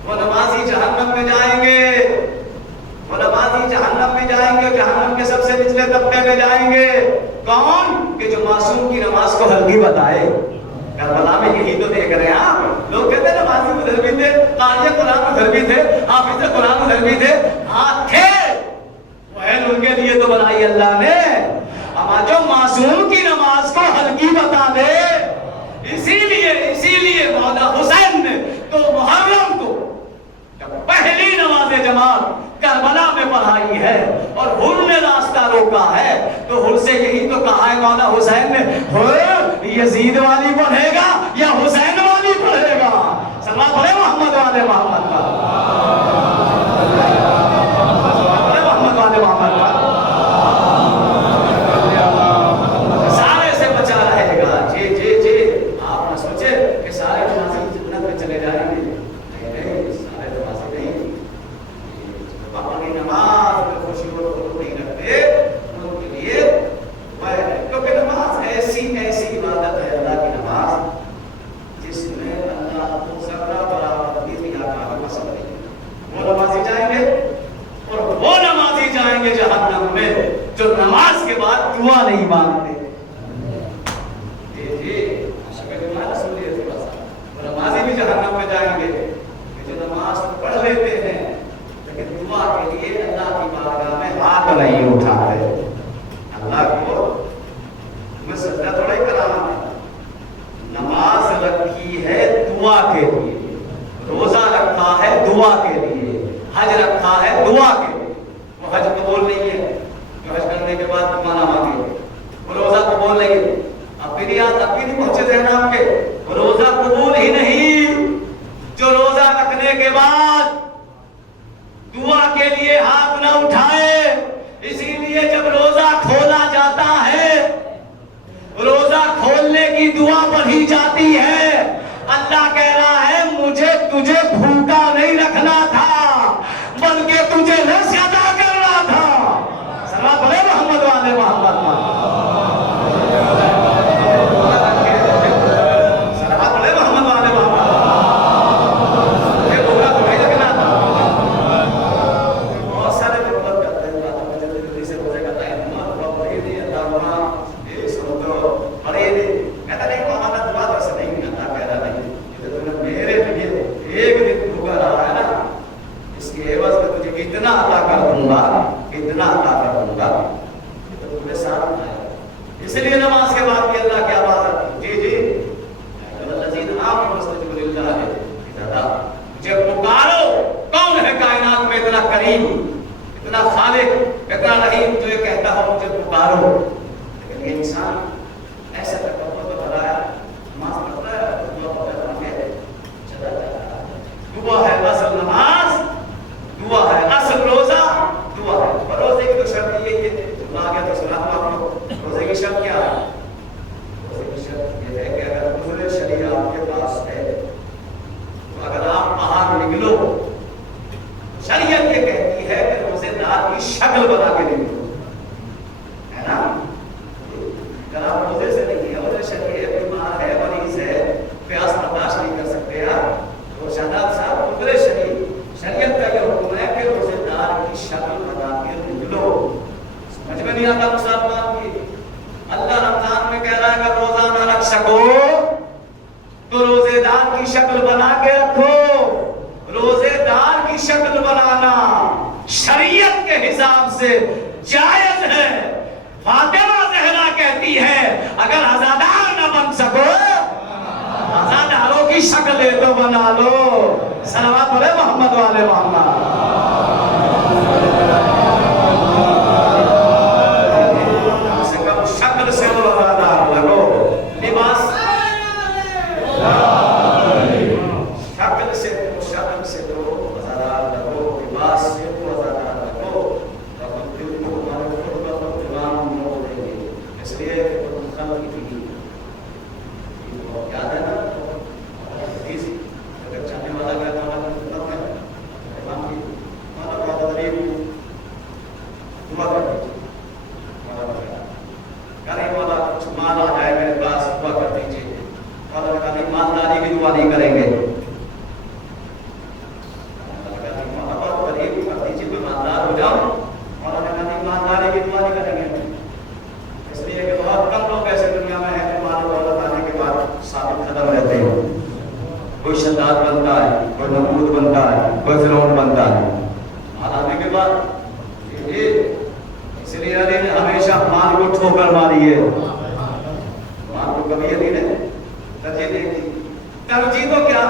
وہ نمازی جہنم میں جائیں گے، وہ نمازی جہنم میں جائیں گے، جہنم کے سب سے نچلے طبقے میں جائیں گے. کون؟ کہ جو معصوم کی نماز کو ہلکی بتائے. کربلا میں یہی تو دیکھ رہے ہیں آپ. لوگ کہتے ہیں نمازی ادھر بھی تھے، قاری قرآن ادھر بھی تھے، حافظ قرآن ادھر بھی تھے. ہاں تھے، ویل ان کے لیے تو بنائی اللہ نے. اما جو معصوم کی نماز کو ہلکی بتا دے، اسی لیے مولا حسین نے تو محرم کو جب پہلی نماز جماعت کربلا میں پڑھائی ہے اور حر نے راستہ روکا ہے، تو حر سے یہی تو کہا ہے مولا حسین نے، حر یزید والی پڑھے گا یا حسین والی پڑھے گا؟ سلام پڑھے محمد والے محمد کا، محمد والے محمد کا. سارے سے بچا رہے گا. جی آپ نہ سوچے کہ سارے نمازی جنت میں چلے جائیں گے. نہیں، سارے نمازی نہیں. اپنی نماز میں خوشی اور خلوص نہیں رکھتے، ان کے لیے کیونکہ نماز ایسی عبادت ہے اللہ کی نماز جس میں اللہ کو ذرہ برابر بھی ریاکاری پسند نہیں. وہ نمازی جائیں گے اور وہ نمازی جائیں گے جہنم میں جو نماز کے بعد دعا نہیں مانگتے. وہ نمازی بھی جہنم میں جائیں گے جو نماز پڑھ لیتے ہیں لیکن دعا کے لیے اللہ کی بارگاہ میں ہاتھ نہیں اٹھاتے. اللہ کو میں سجدہ تھوڑا ہی کرا رہا ہوں. نماز رکھی ہے دعا کے لیے، روزہ رکھا ہے دعا کے لیے، حج رکھا ہے دعا کے لیے. وہ حج قبول نہیں ہے جو حج کرنے کے بعد دعا نہ مانگے. وہ روزہ قبول نہیں ہے. اب بھی نہیں پہنچے ذہن آپ کے. وہ روزہ قبول ہی نہیں جو روزہ رکھنے کے بعد دعا کے لیے ہاتھ نہ اٹھائے. اسی لیے جب روزہ کھولا جاتا ہے، روزہ کھولنے کی دعا پڑھی جاتی ہے، اللہ کہہ رہا ہے مجھے تجھے بھوکا نہیں رکھنا تھا بلکہ تجھے رزق ادا کرنا تھا. سلام پڑھے محمد والے محمد کا. تجھے اتنا عطا کر دوں گا، اتنا عطا کر دوں گا، یہ تو تمہیں ساتھ آئے گا۔ اس لیے نماز کے بعد بھی اللہ کی آواز آتی ہے، جی الذین آمنوا واستجیبوا للہ اذا دعاکم، مجھے پکارو۔ کون ہے کائنات میں اتنا کریم، اتنا خالق، اتنا رحیم جو یہ کہتا ہو مجھے پکارو؟ لیکن یہ انسان ایسا تکبر تو بھرا ہے، نماز پڑھتا ہے دعا پڑھتا ہے، چلا جاتا ہے۔ دعا ہے اصل نماز، دعا ہے اصل روزہ، دعا ہے۔ اور روزے کی تو شرط یہی ہے، اللہ آگے تو سنا آپ کو، روزے کی شرط کیا ہے؟ روزے کی شرط یہ ہے کہ اگر عذر شرعی آپ کے پاس ہے تو اگر آپ باہر نکلو، شریعت یہ کہتی ہے کہ روزے دار کی شکل بنا کے نکلو، ہے نا؟ اگر آپ روزے سے نہیں ہے، عذر شرعی ہے، بیمار ہے، مریض ہے، پیاس برداشت نہیں کر سکتے آپ، تو شہزاد صاحب عذر شرعی، شریعت کا یہ حکم ہے کہ روزے دار کی شکل بنا کے نکلو۔ سمجھ میں نہیں آتا مسلمان کی؟ اللہ رمضان میں کہہ رہا ہے کہ روزہ نہ رکھ سکو تو روزے دار کی شکل بنا کے رکھو۔ روزے دار کی شکل بنانا شریعت کے حساب سے جائز ہے۔ فاطمہ زہرا کہتی ہے اگر عزادار نہ بن سکو، عزاداروں کی شکل تو بنا لو۔ صلوات پڑھے محمد والے محمد۔ کم سے کم شکل سے تو عزادار لگو، لباس شکل سے تو عزادار لگو، لباس سے تو عزادار لگو، اور دل کو ہمارے خود بخود امام موڑ دیں گے۔ اس لیے کہ تم خلق کی یاد ہے نا حدیث، اگر چاہنے والا گیا تو ہمارا ہے امام کی ہمارا بہت غریب دعا کر دیجیے، کرنے والا کچھ مال آ جائے میرے پاس، دعا کر دیجیے۔ اور کہا نہیں مالداری کی دعا نہیں کریں گے، کوئی شداد بنتا ہے، کوئی نمرود بنتا ہے، کوئی فرعون بنتا ہے۔ مال آنے کے بعد اس لیے علی نے ہمیشہ مال کو ٹھوکر ماری ہے، مال کو کبھی علی نے ترجیح نہیں دی۔ ترجیح تو کیا،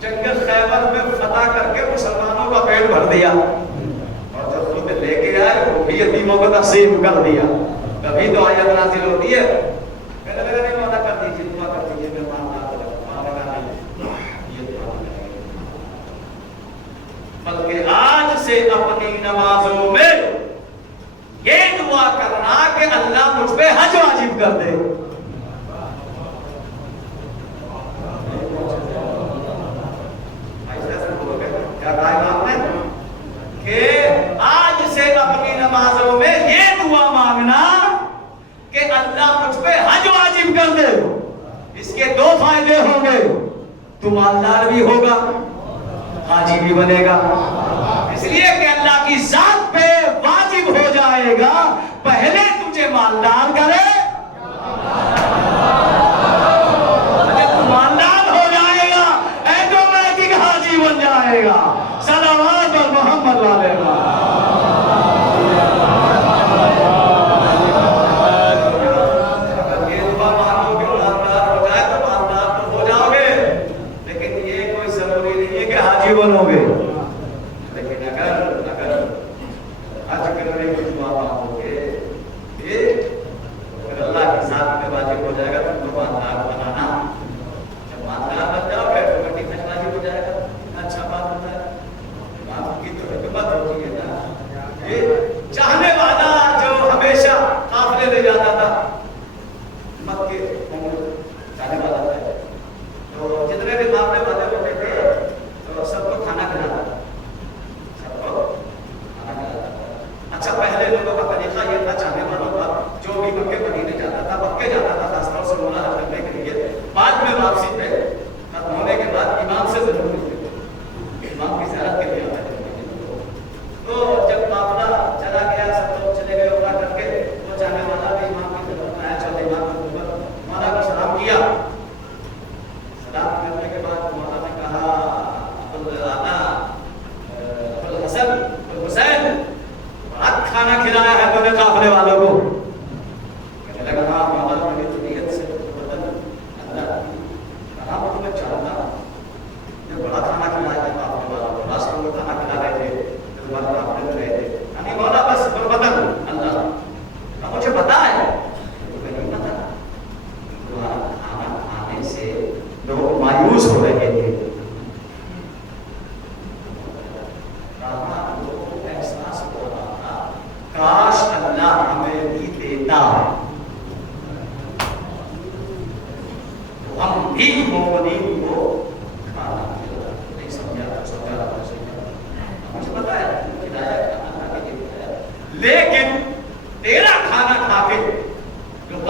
جنگ خیبر میں فتح کر کے مسلمانوں کا پیٹ بھر دیا، اور جب خود لے کے آئے وہ بھی یتیموں کو تقسیم کر دیا۔ کبھی تو آیت نازل ہوتی ہے، کہنے لگا نہیں وعدہ کر دیجیے، دعا کر دیجیے، میں مانتا بلکہ آج سے اپنی نمازوں میں یہ دعا کرنا کہ اللہ مجھ پہ حج واجب کر دے۔ کیا کہا آپ نے کہ آج سے اپنی نمازوں میں یہ دعا مانگنا کہ اللہ مجھ پہ حج واجب کر دے۔ اس کے دو فائدے ہوں گے، تو مالدار بھی ہوگا، حاجی بھی بنے گا، اس لیے کہ اللہ کی ذات پہ واجب ہو جائے گا پہلے تجھے مالدار کرے، تو مالدار ہو جائے گا ایٹومیٹک حاجی بن جائے گا۔ صلوات اور محمد والے بنو گے،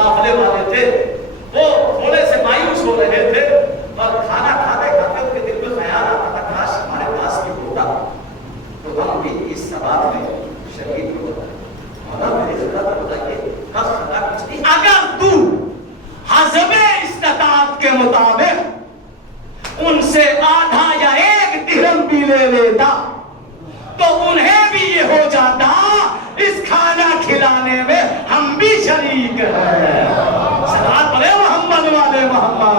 قافلے والے تھے وہ تھوڑے سے مایوس ہو رہے تھے اور کھانا کھاتے کھاتے ان کے دل میں خیال آتا تھا کاش ہمارے پاس بھی ہوتا تو ہم بھی اس ثواب میں شریک ہو جاتے. مولا میری خدا کو بتائیے کس خدا کچھ نہیں. اگر تو حسب استطاعت کے مطابق ان سے آدھا یا ایک درہم بھی لے لیتا تو انہیں بھی یہ ہو جاتا اس کھانا کھلانے میں ہم بھی شریک ہیں. صلوات پڑھے محمد والے محمد.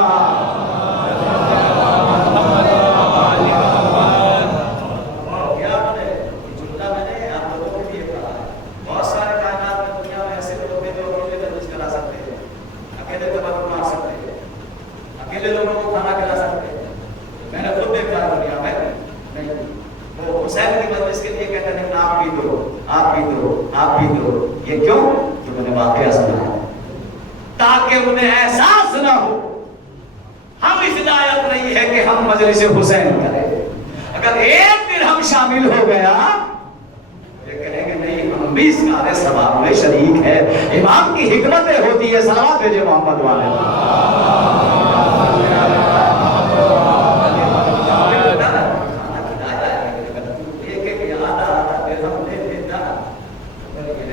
کیا بولے جملہ میں نے آپ لوگوں کو بھی یہ کہا ہے بہت سارے کائنات میں دنیا میں ایسے لوگ ہیں جو اکیلے تندرست کرا سکتے ہیں, اکیلے تبرک مار سکتے ہیں, اکیلے لوگوں کو کھانا کھلا سکتے ہیں. میں نے خود دیکھا دنیا میں نہیں. وہ حسین کی مجلس کے لیے کہتے ہیں آپ بھی دو آپ بھی دو آپ بھی دو. یہ کیوں؟ جو میں نے واقعہ سنا ہے تاکہ انہیں احساس نہ ہو ہم اس ہدایت نہیں ہے کہ ہم مجلس حسین کریں. اگر ایک دن ہم شامل ہو گیا یہ کہیں گے نہیں ہم بھی اس کارے ثواب میں شریک ہے. امام کی حکمتیں ہوتی ہے. صلوات بھیجے محمد والے.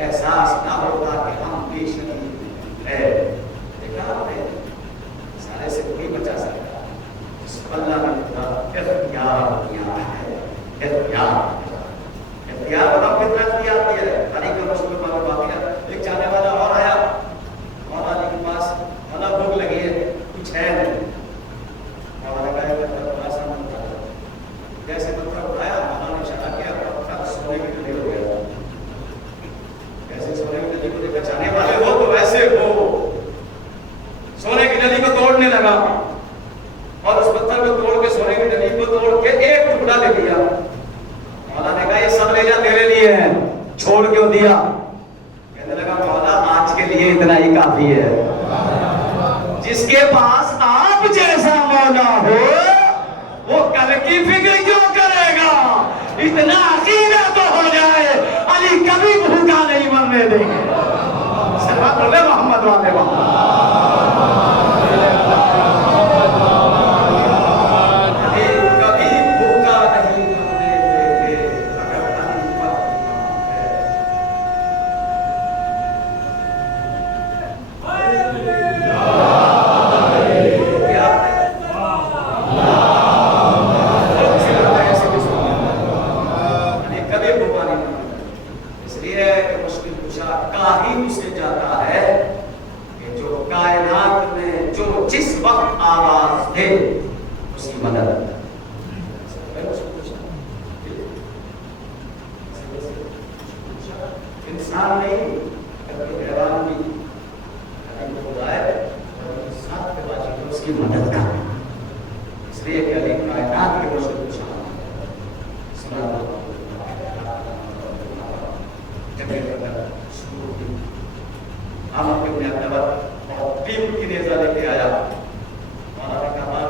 احساس نہ ہوتا کہ ہم بھی شریک ہے. دیکھا آپ نے سارے سے کوئی بچا سکتا جس کو اللہ نے اختیار دیا ہے. اختیار بتاؤ کتنا اختیار دیا ہے. علی کا رسول پر واقعہ ایک جانے والا اور آیا مولا علی کے پاس مولا بھوک لگی ہے کچھ ہے نہیں. مولا نے کہا کہ آسان جیسے پتھر اٹھایا مولا نے اشارہ کیا پتھر سونے کی ڈلی ہو گیا. سونے کی ندی کو دیکھا چاہنے والے ہو تو ویسے ہو. سونے کی ندی کو توڑنے لگا اور اس پتھر کو توڑ کے سونے کی ندی کو توڑ کے ایک ٹکڑا لے لیا. مولا نے کہا یہ سب لے جا تیرے لیے ہے. چھوڑ کیوں دیا؟ کہنے لگا مولا آج کے لیے اتنا ہی کافی ہے. جس کے پاس آپ جیسا مولا ہو وہ کل کی فکر کیوں کرے گا؟ اتنا عقیدہ تو ہو جائے علی کبھی بھوکا نہیں مرنے دیں گے. صلوات بولے محمد والے کبھی بھوکا نہیں مرنے دیں گے اگر علی پر انسان نہیں حیوان بھی ساتھ کے بات اس کی مدد کر. اس لیے کہ علی کائنات کے مشکل ہم اپنے بہت ٹیم کی نیزہ لے کے آیا. مولا نے کہا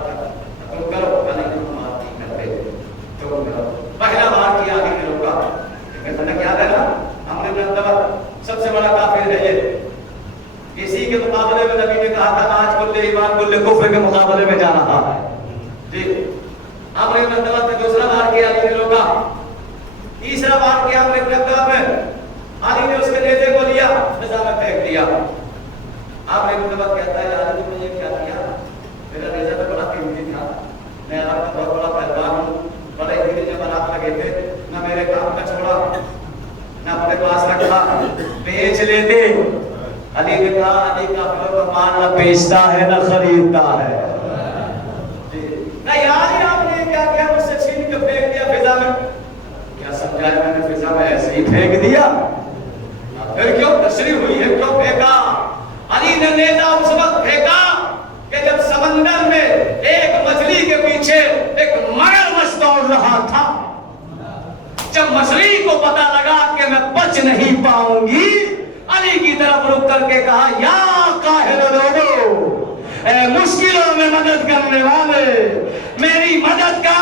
تم کرو نہیں ہم بات نہیں کرتے تم کرو. پہلا بار کیا آگے کے لوگ کا یاد ہے نا ہم نے سب سے بڑا کافر ہے یہ. اسی کے مقابلے میں نبی نے کہا تھا آج کل ایمان کل کفر کے مقابلے میں جا رہا ہے. جی ہم نے دوسرا بار کیا علی نے لوگ کا. تیسرا بار کیا ہم نے علی نے اس کے نیزے کو لیا فضا میں پھینک دیا. آپ نے کہتا ہے علی تم نے یہ کیا کیا؟ میرا نیزہ تو بڑا قیمتی تھا. میں آپ کا بہت بڑا پہلوان ہوں. بڑے ہیرے جواہرات لگے تھے. نہ میرے کام کا چھوڑا نہ اپنے پاس رکھا. بیچ لیتے. علی نے کہا علی کافروں کا مال نہ بیچتا ہے نہ خریدتا ہے. نہ یاد ہی آپ نے کیا کیا مجھ سے چھین کے پھینک دیا فضا میں. کیا سمجھایا میں نے فضا میں ایسے ہی پھینک دیا؟ پھر کیوں تشریح ہوئی ہے کیوں پھینکا؟ علی نے نیزہ اس وقت پھینکا کہ جب سمندر میں ایک مچھلی کے پیچھے ایک مگرمچھ دوڑ رہا تھا. جب مچھلی کو پتا لگا کہ میں بچ نہیں پاؤں گی علی کی طرف رک کر کے کہا یا قاہر لوگو اے مشکلوں میں مدد کرنے والے میری مدد کا.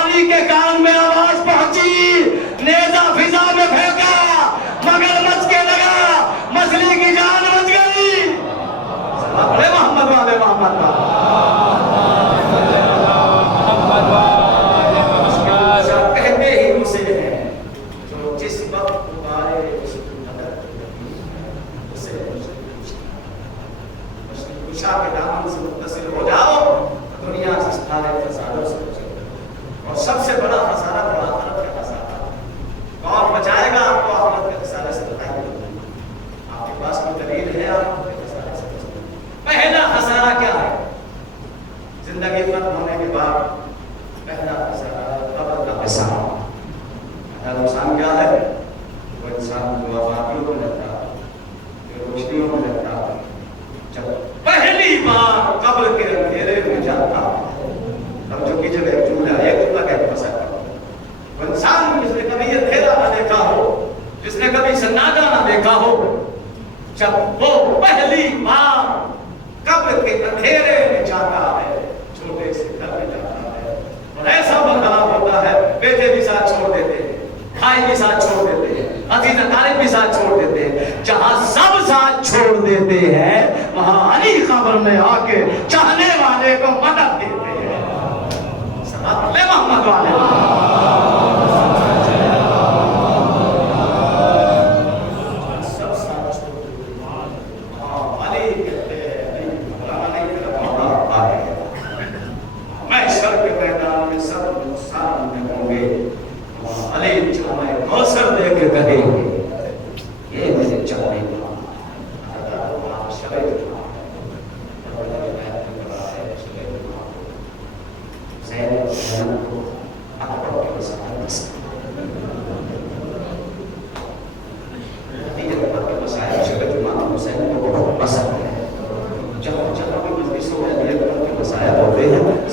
علی کے کان میں آواز پہنچی. نیزہ فضا میں پھینکا مگرمچھ کے لگا. مچھلی کی جان بچ گئی. انسان کیا ہے؟ وہ انسان جو آبادیوں میں رہتا، جو روشنیوں میں رہتا، جب پہلی بار قبر کے اندھیرے میں جاتا، اب جو کچھ ایک جملہ کہتا ہے، وہ انسان جس نے کبھی اندھیرا نہ دیکھا ہو، جس نے کبھی سناٹا نہ دیکھا ہو، جب وہ پہلی بار قبر کے اندھیرے میں جاتا ہے، چھوٹے سے گھر میں جاتا ہے، اور ایسا برخلاف ہوتا ہے، بیٹے بھی ساتھ چھوڑ دیتے ہیں، بھائی بھی ساتھ چھوڑ دیتے ہیں، عزیز اقارب بھی ساتھ چھوڑ دیتے ہیں، جہاں سب ساتھ چھوڑ دیتے ہیں وہاں علی قبر میں آ کے چاہنے والے کو مدد دیتے ہیں۔ صلوات علی محمد والے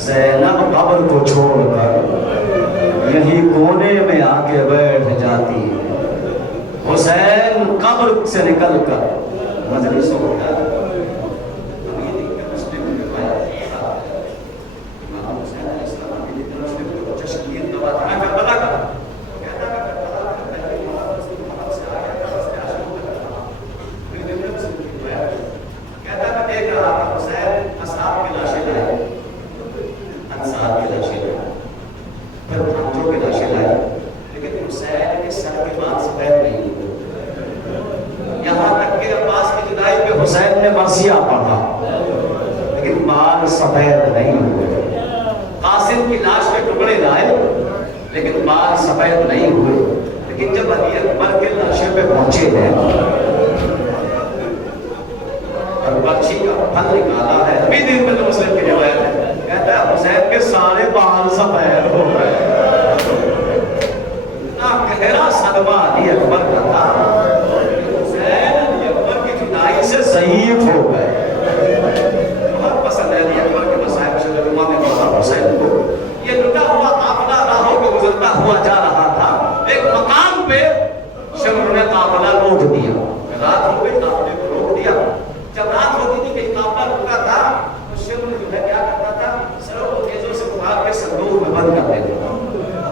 زینب قبر کو چھوڑ کر یہی کونے میں آ کے بیٹھ جاتی ہے، حسین قبر سے نکل کر مجلسوں میں جاتا ہے۔ حسین نے مرثیہ پڑھا لیکن بال سفید نہیں ہوئے، قاسم کی لاش کے ٹکڑے لائے لیکن بال سفید نہیں ہوئے، لیکن جب علی اکبر کے لاشے پہ پہنچے ہیں اور برچھی کا پھل نکالا ہے، ابھی دن میں تو مسلم کی روایت ہے، کہتا ہے حسین کے سارے بال سفید ہو گئے۔ اتنا گہرا صدمہ علی اکبر کا تھا، سے ضعیف ہو گئے۔ بہت پسند ہے علی اکبر کے مصائب سے جمعہ میں پڑھا حسین کو، یہ لٹا ہوا قافلہ راہوں کو گزرتا ہوا جا رہا تھا، ایک مقام پہ شمر نے قافلہ روک دیا، رات ہو گئی قافلے کو روک دیا، جب رات ہوتی تھی کہ قافلہ رکا تھا تو شمر جو ہے کیا کرتا تھا، سروں کو تیزوں سے اٹھا کے صندوق میں بند کر دیتے تھے،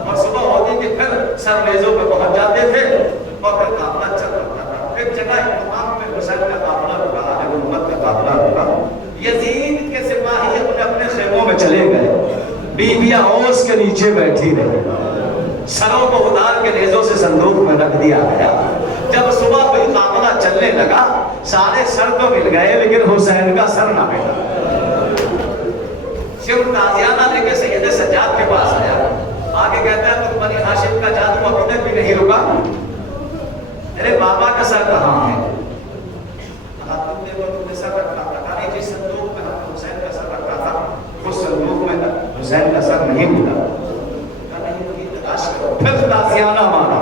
اور صبح ہوتی کہ پھر سر نیزوں پہ پہنچ جاتے تھے اور پھر قافلہ چل رہا تھا۔ ایک جگہ ایک مقام پہ حسین کا قافلہ رکا، اہل امت کا قافلہ رکا، یزید کے سپاہی اپنے اپنے خیموں میں چلے گئے، بیویاں اوس کے نیچے بیٹھی رہی، سروں کو اتار کے نیزوں سے صندوق میں رکھ دیا گیا۔ جب صبح کوئی قافلہ چلنے لگا، سارے سر تو مل گئے لیکن حسین کا سر نہ ملا۔ شمر تازیانہ لے کے سید سجاد کے پاس آیا، آگے کہتا ہے تم بنی ہاشم کا جادو ابھی تک بھی نہیں رکا، میرے بابا کا سر کہاں ہے؟ تم دیکھو تم نے سر رکھا تھا، کہا نہیں جس صندوق میں حسین کا سر رکھا تھا اس صندوق میں حسین کا سر نہیں ملا، کہا نہیں تو یہ تلاش کرو، پھر تازیانہ مارا،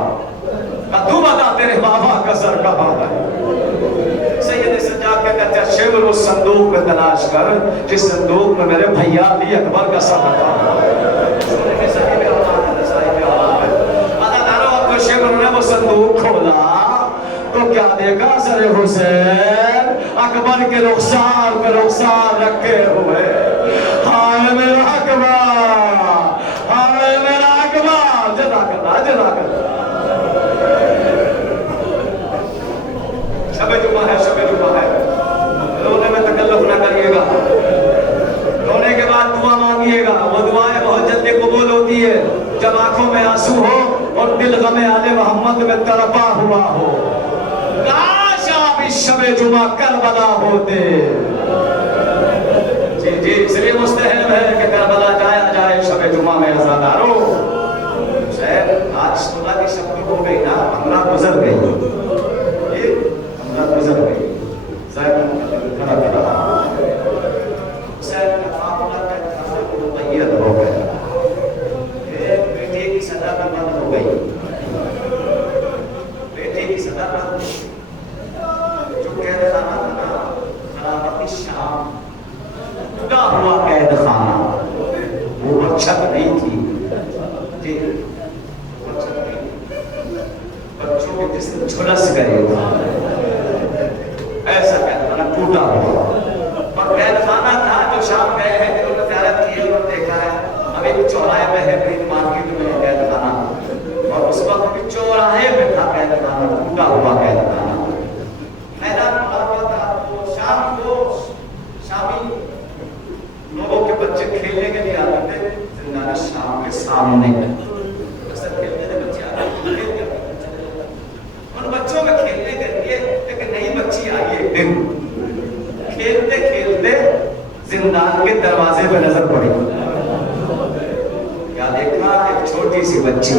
کہا تو بتا تیرے بابا کا سر کہاں ہے؟ سید سجاد کہتا ہے شمر اس صندوق میں تلاش کر جس صندوق میں میرے بھیا علی اکبر کا سر رکھا شمر نے وہ صندوق کھولا تو کیا دیکھا، سر حسین اکبر کے رخسار پہ رخسار رکھے ہوئے، ہائے میرا اکبر، ہائے میرا اکبر، جزاک اللہ جزاک اللہ۔ شب جمعہ ہے، شب جمعہ ہے، رونے میں تکلف نہ کریے گا، رونے کے بعد دعا مانگیے گا، وہ دعائیں بہت جلدی قبول ہوتی ہے جب آنکھوں میں آنسو ہو اور دل غم آل محمد میں تڑپا ہوا ہو۔ کاش آپ اس شب جمعہ کربلا ہوتے، جی جی اس لیے مستحب ہے کہ کربلا جایا جائے شب جمعہ میں عزادارو۔ حسین آج صبح کی شب ہو گئی نا، 15 گزر گئی، 15 گزر گئی، کھڑا کھڑا حسین کا معاملہ مقید ہو گیا، ایک بیٹے کی سزا بھی بند ہو گئی، صدر جو قید خانہ تھا خرابت شام ٹوٹا ہوا قید خانہ، وہ چھت نہیں تھی جی، وہ چھت نہیں تھی، بچوں کے جسم جھلس گئے، ایسا قید خانہ ٹوٹا ہوا، اور قید خانہ تھا جو شام گئے ہیں جنہوں نے زیارت کی ہے اور دیکھا ہے، ابھی چوراہے میں ہے کوئی مارکیٹ میں قید خانہ، اور اس وقت بھی چوراہے میں تھا قید خانہ، ٹوٹا ہوا قید خانہ، میدان بھرا ہوا تھا، تو شام کو شامی لوگوں کے بچے کھیلنے کے لیے آتے تھے زندان شام کے سامنے، اکثر کھیلنے کے بچے آتے تھے، ان بچوں میں کھیلنے کے لیے ایک نئی بچی آئی ایک دن، کھیلتے کھیلتے زندان کے دروازے پہ نظر پڑی، کیا دیکھا؟ ایک چھوٹی سی بچی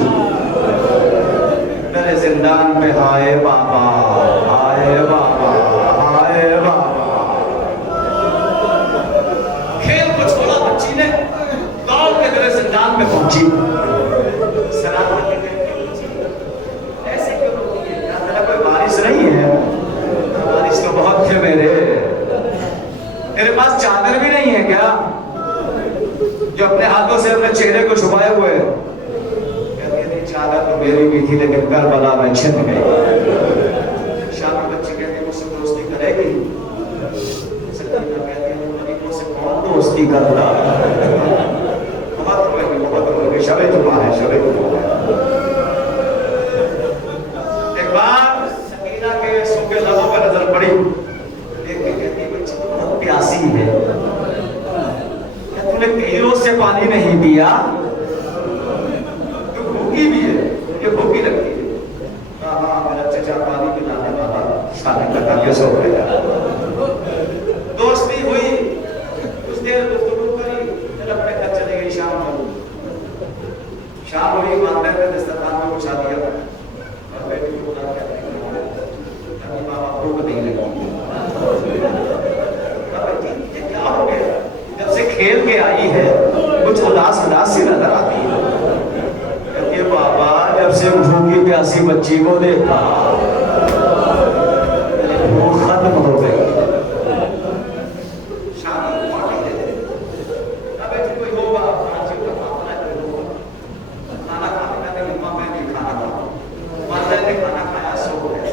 در زندان پہ، ہائے بابا ہائے بابا ہائے بابا، کھیل کو چھوڑا بچی نے، دوڑ کے در زندان پہ پہنچی، سلام کرتے ایسے کیوں روتی ہے؟ کیا تیرا کوئی وارث نہیں ہے؟ وارث تو بہت تھے میرے، تیرے پاس چادر بھی نہیں ہے کیا جو اپنے ہاتھوں سے اپنے چہرے کو چھپائے ہوئے؟ کہتی ہے نہیں، چادر تو میری بھی تھی لیکن کربلا میں چھن گئی۔ شام کی بچی کہتی ہے مجھ سے دوستی کرے گی؟ سکینہ کہتی ہے غریبوں سے کون دوستی کرتا؟ بہت روئے گے، شب جمعہ ہے، شب جمعہ ہے۔ ایک بار سکینہ کے سوکھے لبوں پر نظر پڑی، دیکھ کے کہتی ہے بچی تو بہت پیاسی ہے، تو نے کئی روز سے پانی نہیں پیا، تو بھوکی بھی ہے، یہ بھوکی لگتی ہے۔ ہاں میرا چچا پانی پلانے والا شادی لگا کے سو گیا، دوستی ہوئی، کچھ دیر گفتگو کری، پھر اپنے گھر چلے گئی۔ شام ہوئی، والدین نے دسترخوان میں بچھا دیا اور بیٹی کو بلا کے ابھی بابا بھوک نہیں لگی، کیا ہو گیا؟ جب سے کھیل کے آئی ہے کچھ اداس اداس سی نظر آتی ہے، کہتی ہے بابا جب سے بھوکی پیاسی بچی کو دیکھا بھوک ختم ہو گئی۔ شام کو پارٹی دے دے، اب ایسے کوئی ہوگا کراچی کا معاملہ ہے، کوئی ہوگا کھانا کھانے کا نہیں، ماں میں نہیں کھانا کھاؤں، والدین نے کھانا کھایا، سو گئے۔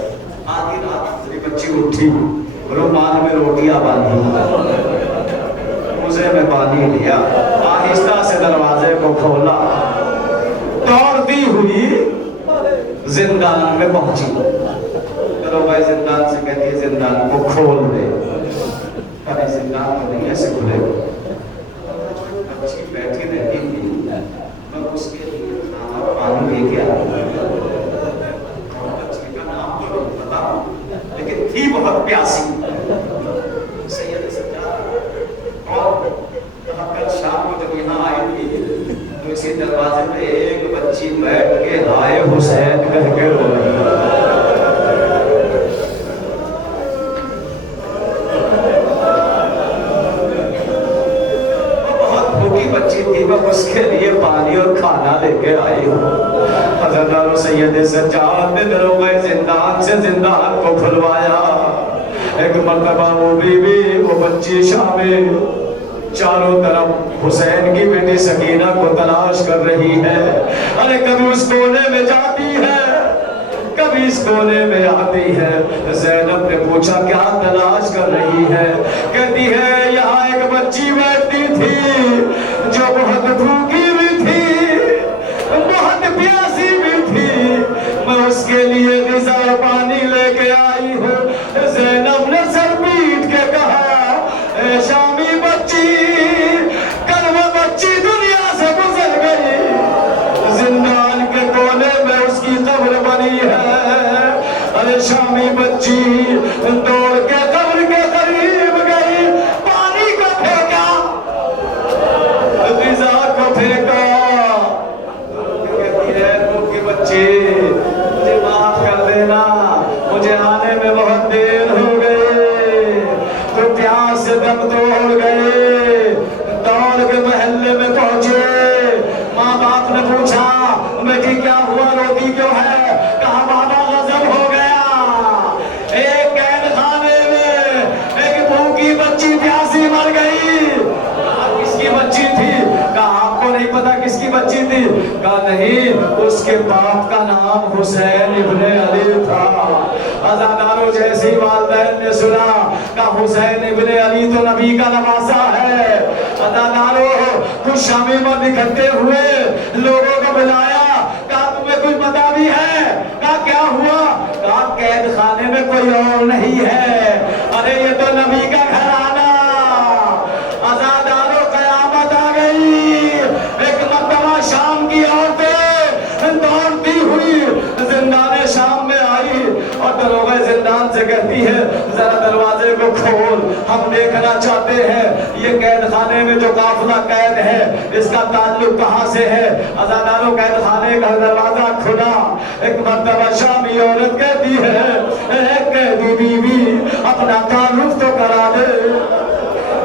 آدھی رات میری بچی اٹھی، رومال میں روٹیاں باندھی، موزے میں پانی لیا، آہستہ سے دروازے کو کھولا، دوڑتی ہوئی زندان میں پہنچی۔ چلو بھائی زندان سے کہتی ہے زندان کو کھول دے، کبھی زندان کو نہیں ایسے کھلے گا۔ بچی بیٹھی رہتی تھی، میں اس کے لیے کھانا پانی لے کے آئی، بچی کا نام تو نہیں پتا لیکن تھی بہت پیاسی۔ سید سجاد اور کل شام کو جب یہاں آئی تھی تو اسی دروازے پہ ایک بچی بیٹھ کے ہائے حسین کہہ کے رو رہی ہے۔ وہ بہت بھوکی بچی تھی، میں اس کے لیے پانی اور کھانا لے کے آئی ہوں۔ حضرت سید سجاد نے دروغ زندان سے زندان کو کھلوایا۔ ایک مرتبہ وہ بیوی وہ بچی شامل چاروں طرف حسین کی بیٹی سکینہ کو تلاش کر رہی ہے، ارے کبھی اس کونے میں جاتی ہے کبھی اس کونے میں آتی ہے۔ زینب نے پوچھا کیا تلاش کر رہی ہے؟ کہتی ہے یہاں ایک بچی بیٹھتی تھی جو بہت بھوکی بھی تھی، بہت پیاسی بھی تھی، میں اس کے لیے غذا اور پانی لے کے آئی ہوں۔ زینب نے سر پیٹ کے کہا اے شامی بچی، کل وہ بچی دنیا سے گزر گئی، زندان کے کونے میں اس کی قبر بنی ہے۔ ارے شامی بچی دوڑ کے قبر کے قریب گئی، پانی کو پھینکا، غذا کو پھینکا، کہتی ہے بھوکی بچی مجھے معاف کر دینا، مجھے آنے میں بہت دیر ہو گئی، تو پیاس سے دم توڑ گئے، دوڑ کے محلے میں پہنچے، ماں باپ نے پوچھا بیٹی کیا ہوا، روتی کیوں ہے؟ کہا بابا غضب ہو گیا، کے باپ کا نام حسین ابن علی تھا. عزادارو جیسی والدین نے سنا کہ حسین ابن علی تو نبی کا نواسا ہے. عزادارو کچھ شامی مرد اکٹھے ہوئے, لوگوں کو بلایا, کہا تمہیں کچھ پتا بھی ہے؟ کہا کیا ہوا؟ کہا قید خانے میں کوئی اور نہیں ہے. ارے یہ تو نبی کا گھرانہ. عزادارو قیامت آ گئی. ایک مرتبہ شام کی عورتیں دوڑتی ہوئی زندان شام میں آئی اور دروغہ زندان سے کہتی ہے ذرا دروازے کو کھول, ہم دیکھنا چاہتے ہیں یہ قید خانے میں جو قافلہ قید ہے اس کا تعلق کہاں سے ہے. عزادارو قید خانے کا دروازہ کھلا. ایک مرتبہ شامی عورت کہتی ہے اے قیدی بیوی اپنا تعارف تو کرا دے.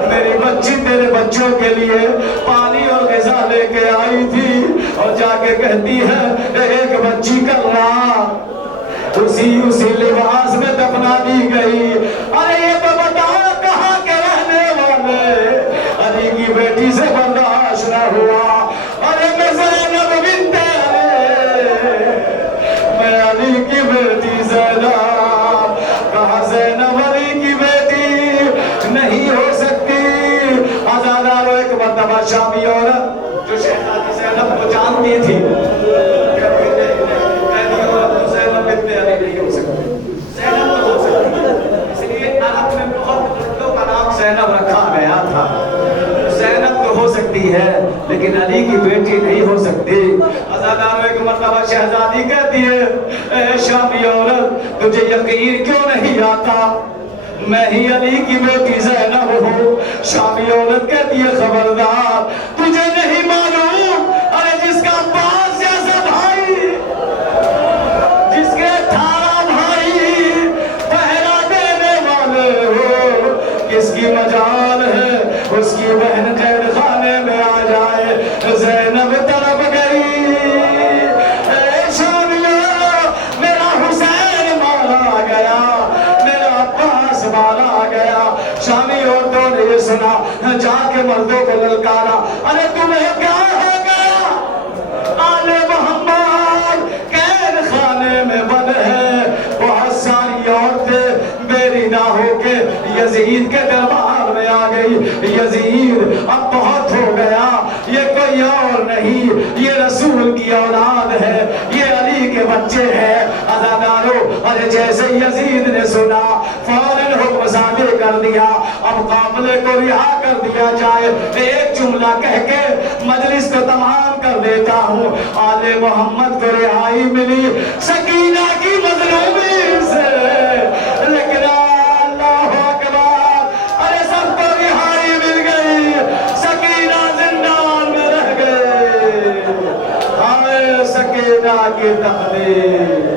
میری بچی تیرے بچوں کے لیے پانی اور غذا لے کے آئی تھی اور جا کے کہتی ہے ایک بچی کا رات اسی لباس میں دفنا دی گئی. ارے یہ تو بتاؤ کہاں کے رہنے والے, علی کی بیٹی سے برداشت نہ ہوا. ارے میں زینب بنت علی, میں علی کی بیٹی زینب. کہا زینب علی کی بیٹی نہیں ہو سکتی. عزادارو ایک مرتبہ شامی عورت جو شہزادی زینب کو جانتی تھی زینب بنت علی نہیں ہو سکتی. زینب تو ہو سکتی ہے, اس لیے عرب میں بہت لڑکوں کا نام زینب رکھا گیا تھا. زینب تو ہو سکتی ہے لیکن علی کی بیٹی نہیں ہو سکتی. عزادارو ایک مرتبہ شہزادی کہتی ہے اے شامی عورت تجھے یقین کیوں نہیں آتا میں ہی علی کی بیٹی زینب ہوں. شامی عورت کہتی ہے خبردار تجھے نہیں معلوم, ارے جس کا 5 جیسا بھائی, جس کے 18 بھائی پہرا دینے والے ہو, کس کی مجال ہے اس کی بہن قید خانے میں آ جائے. زینب طرف گئی, اے شامیوں میرا حسین مارا گیا, میرا عباس مارا گیا. شامی عورتوں نے یہ سنا, جا کے مردوں کو للکارا ارے تمہیں کیا ہو گیا؟ آل محمد قید خانے میں بند ہے. بہت ساری عورتیں بیرینا ہو کے یزید کے دربار میں آ گئی. یزید اب بہت ہو گیا, یہ کوئی اور نہیں, یہ رسول کی اولاد ہے, یہ علی کے بچے ہیں. عزادارو ارے جیسے یزید نے سنا فوراً حکم صادر کر دیا اب قافلے کو رہا کر دیا جائے. ایک جملہ کہہ کے مجلس کو تمام کر دیتا ہوں. آل محمد کو رہائی ملی سکینہ کی مظلومی سے, لیکن اللہ اکبر ارے سب کو رہائی مل گئی, سکینہ زندان میں رہ گئے. ہائے سکینہ کی تقدیر.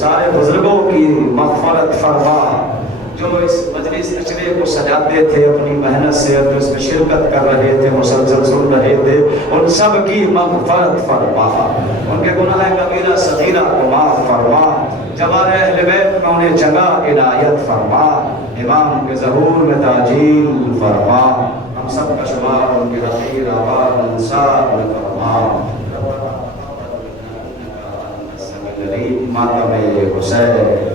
سارے بزرگوں کی مغفرت فرما، جو اس مجلس اشرے کو سجاتے تھے اپنی محنت سے، اور جو اس میں شرکت کر رہے تھے، مسلسل سن رہے تھے، ان سب کی مغفرت فرما، ان کے گناہ کبیرہ صغیرہ کو معاف فرما، جوار اہل بیت میں انہیں جگہ عنایت فرما، امام کے ظہور میں تعجیل فرما، ہم سب کا شمار ان کے حقیر آباد انصار میں فرما۔ ماتم حسین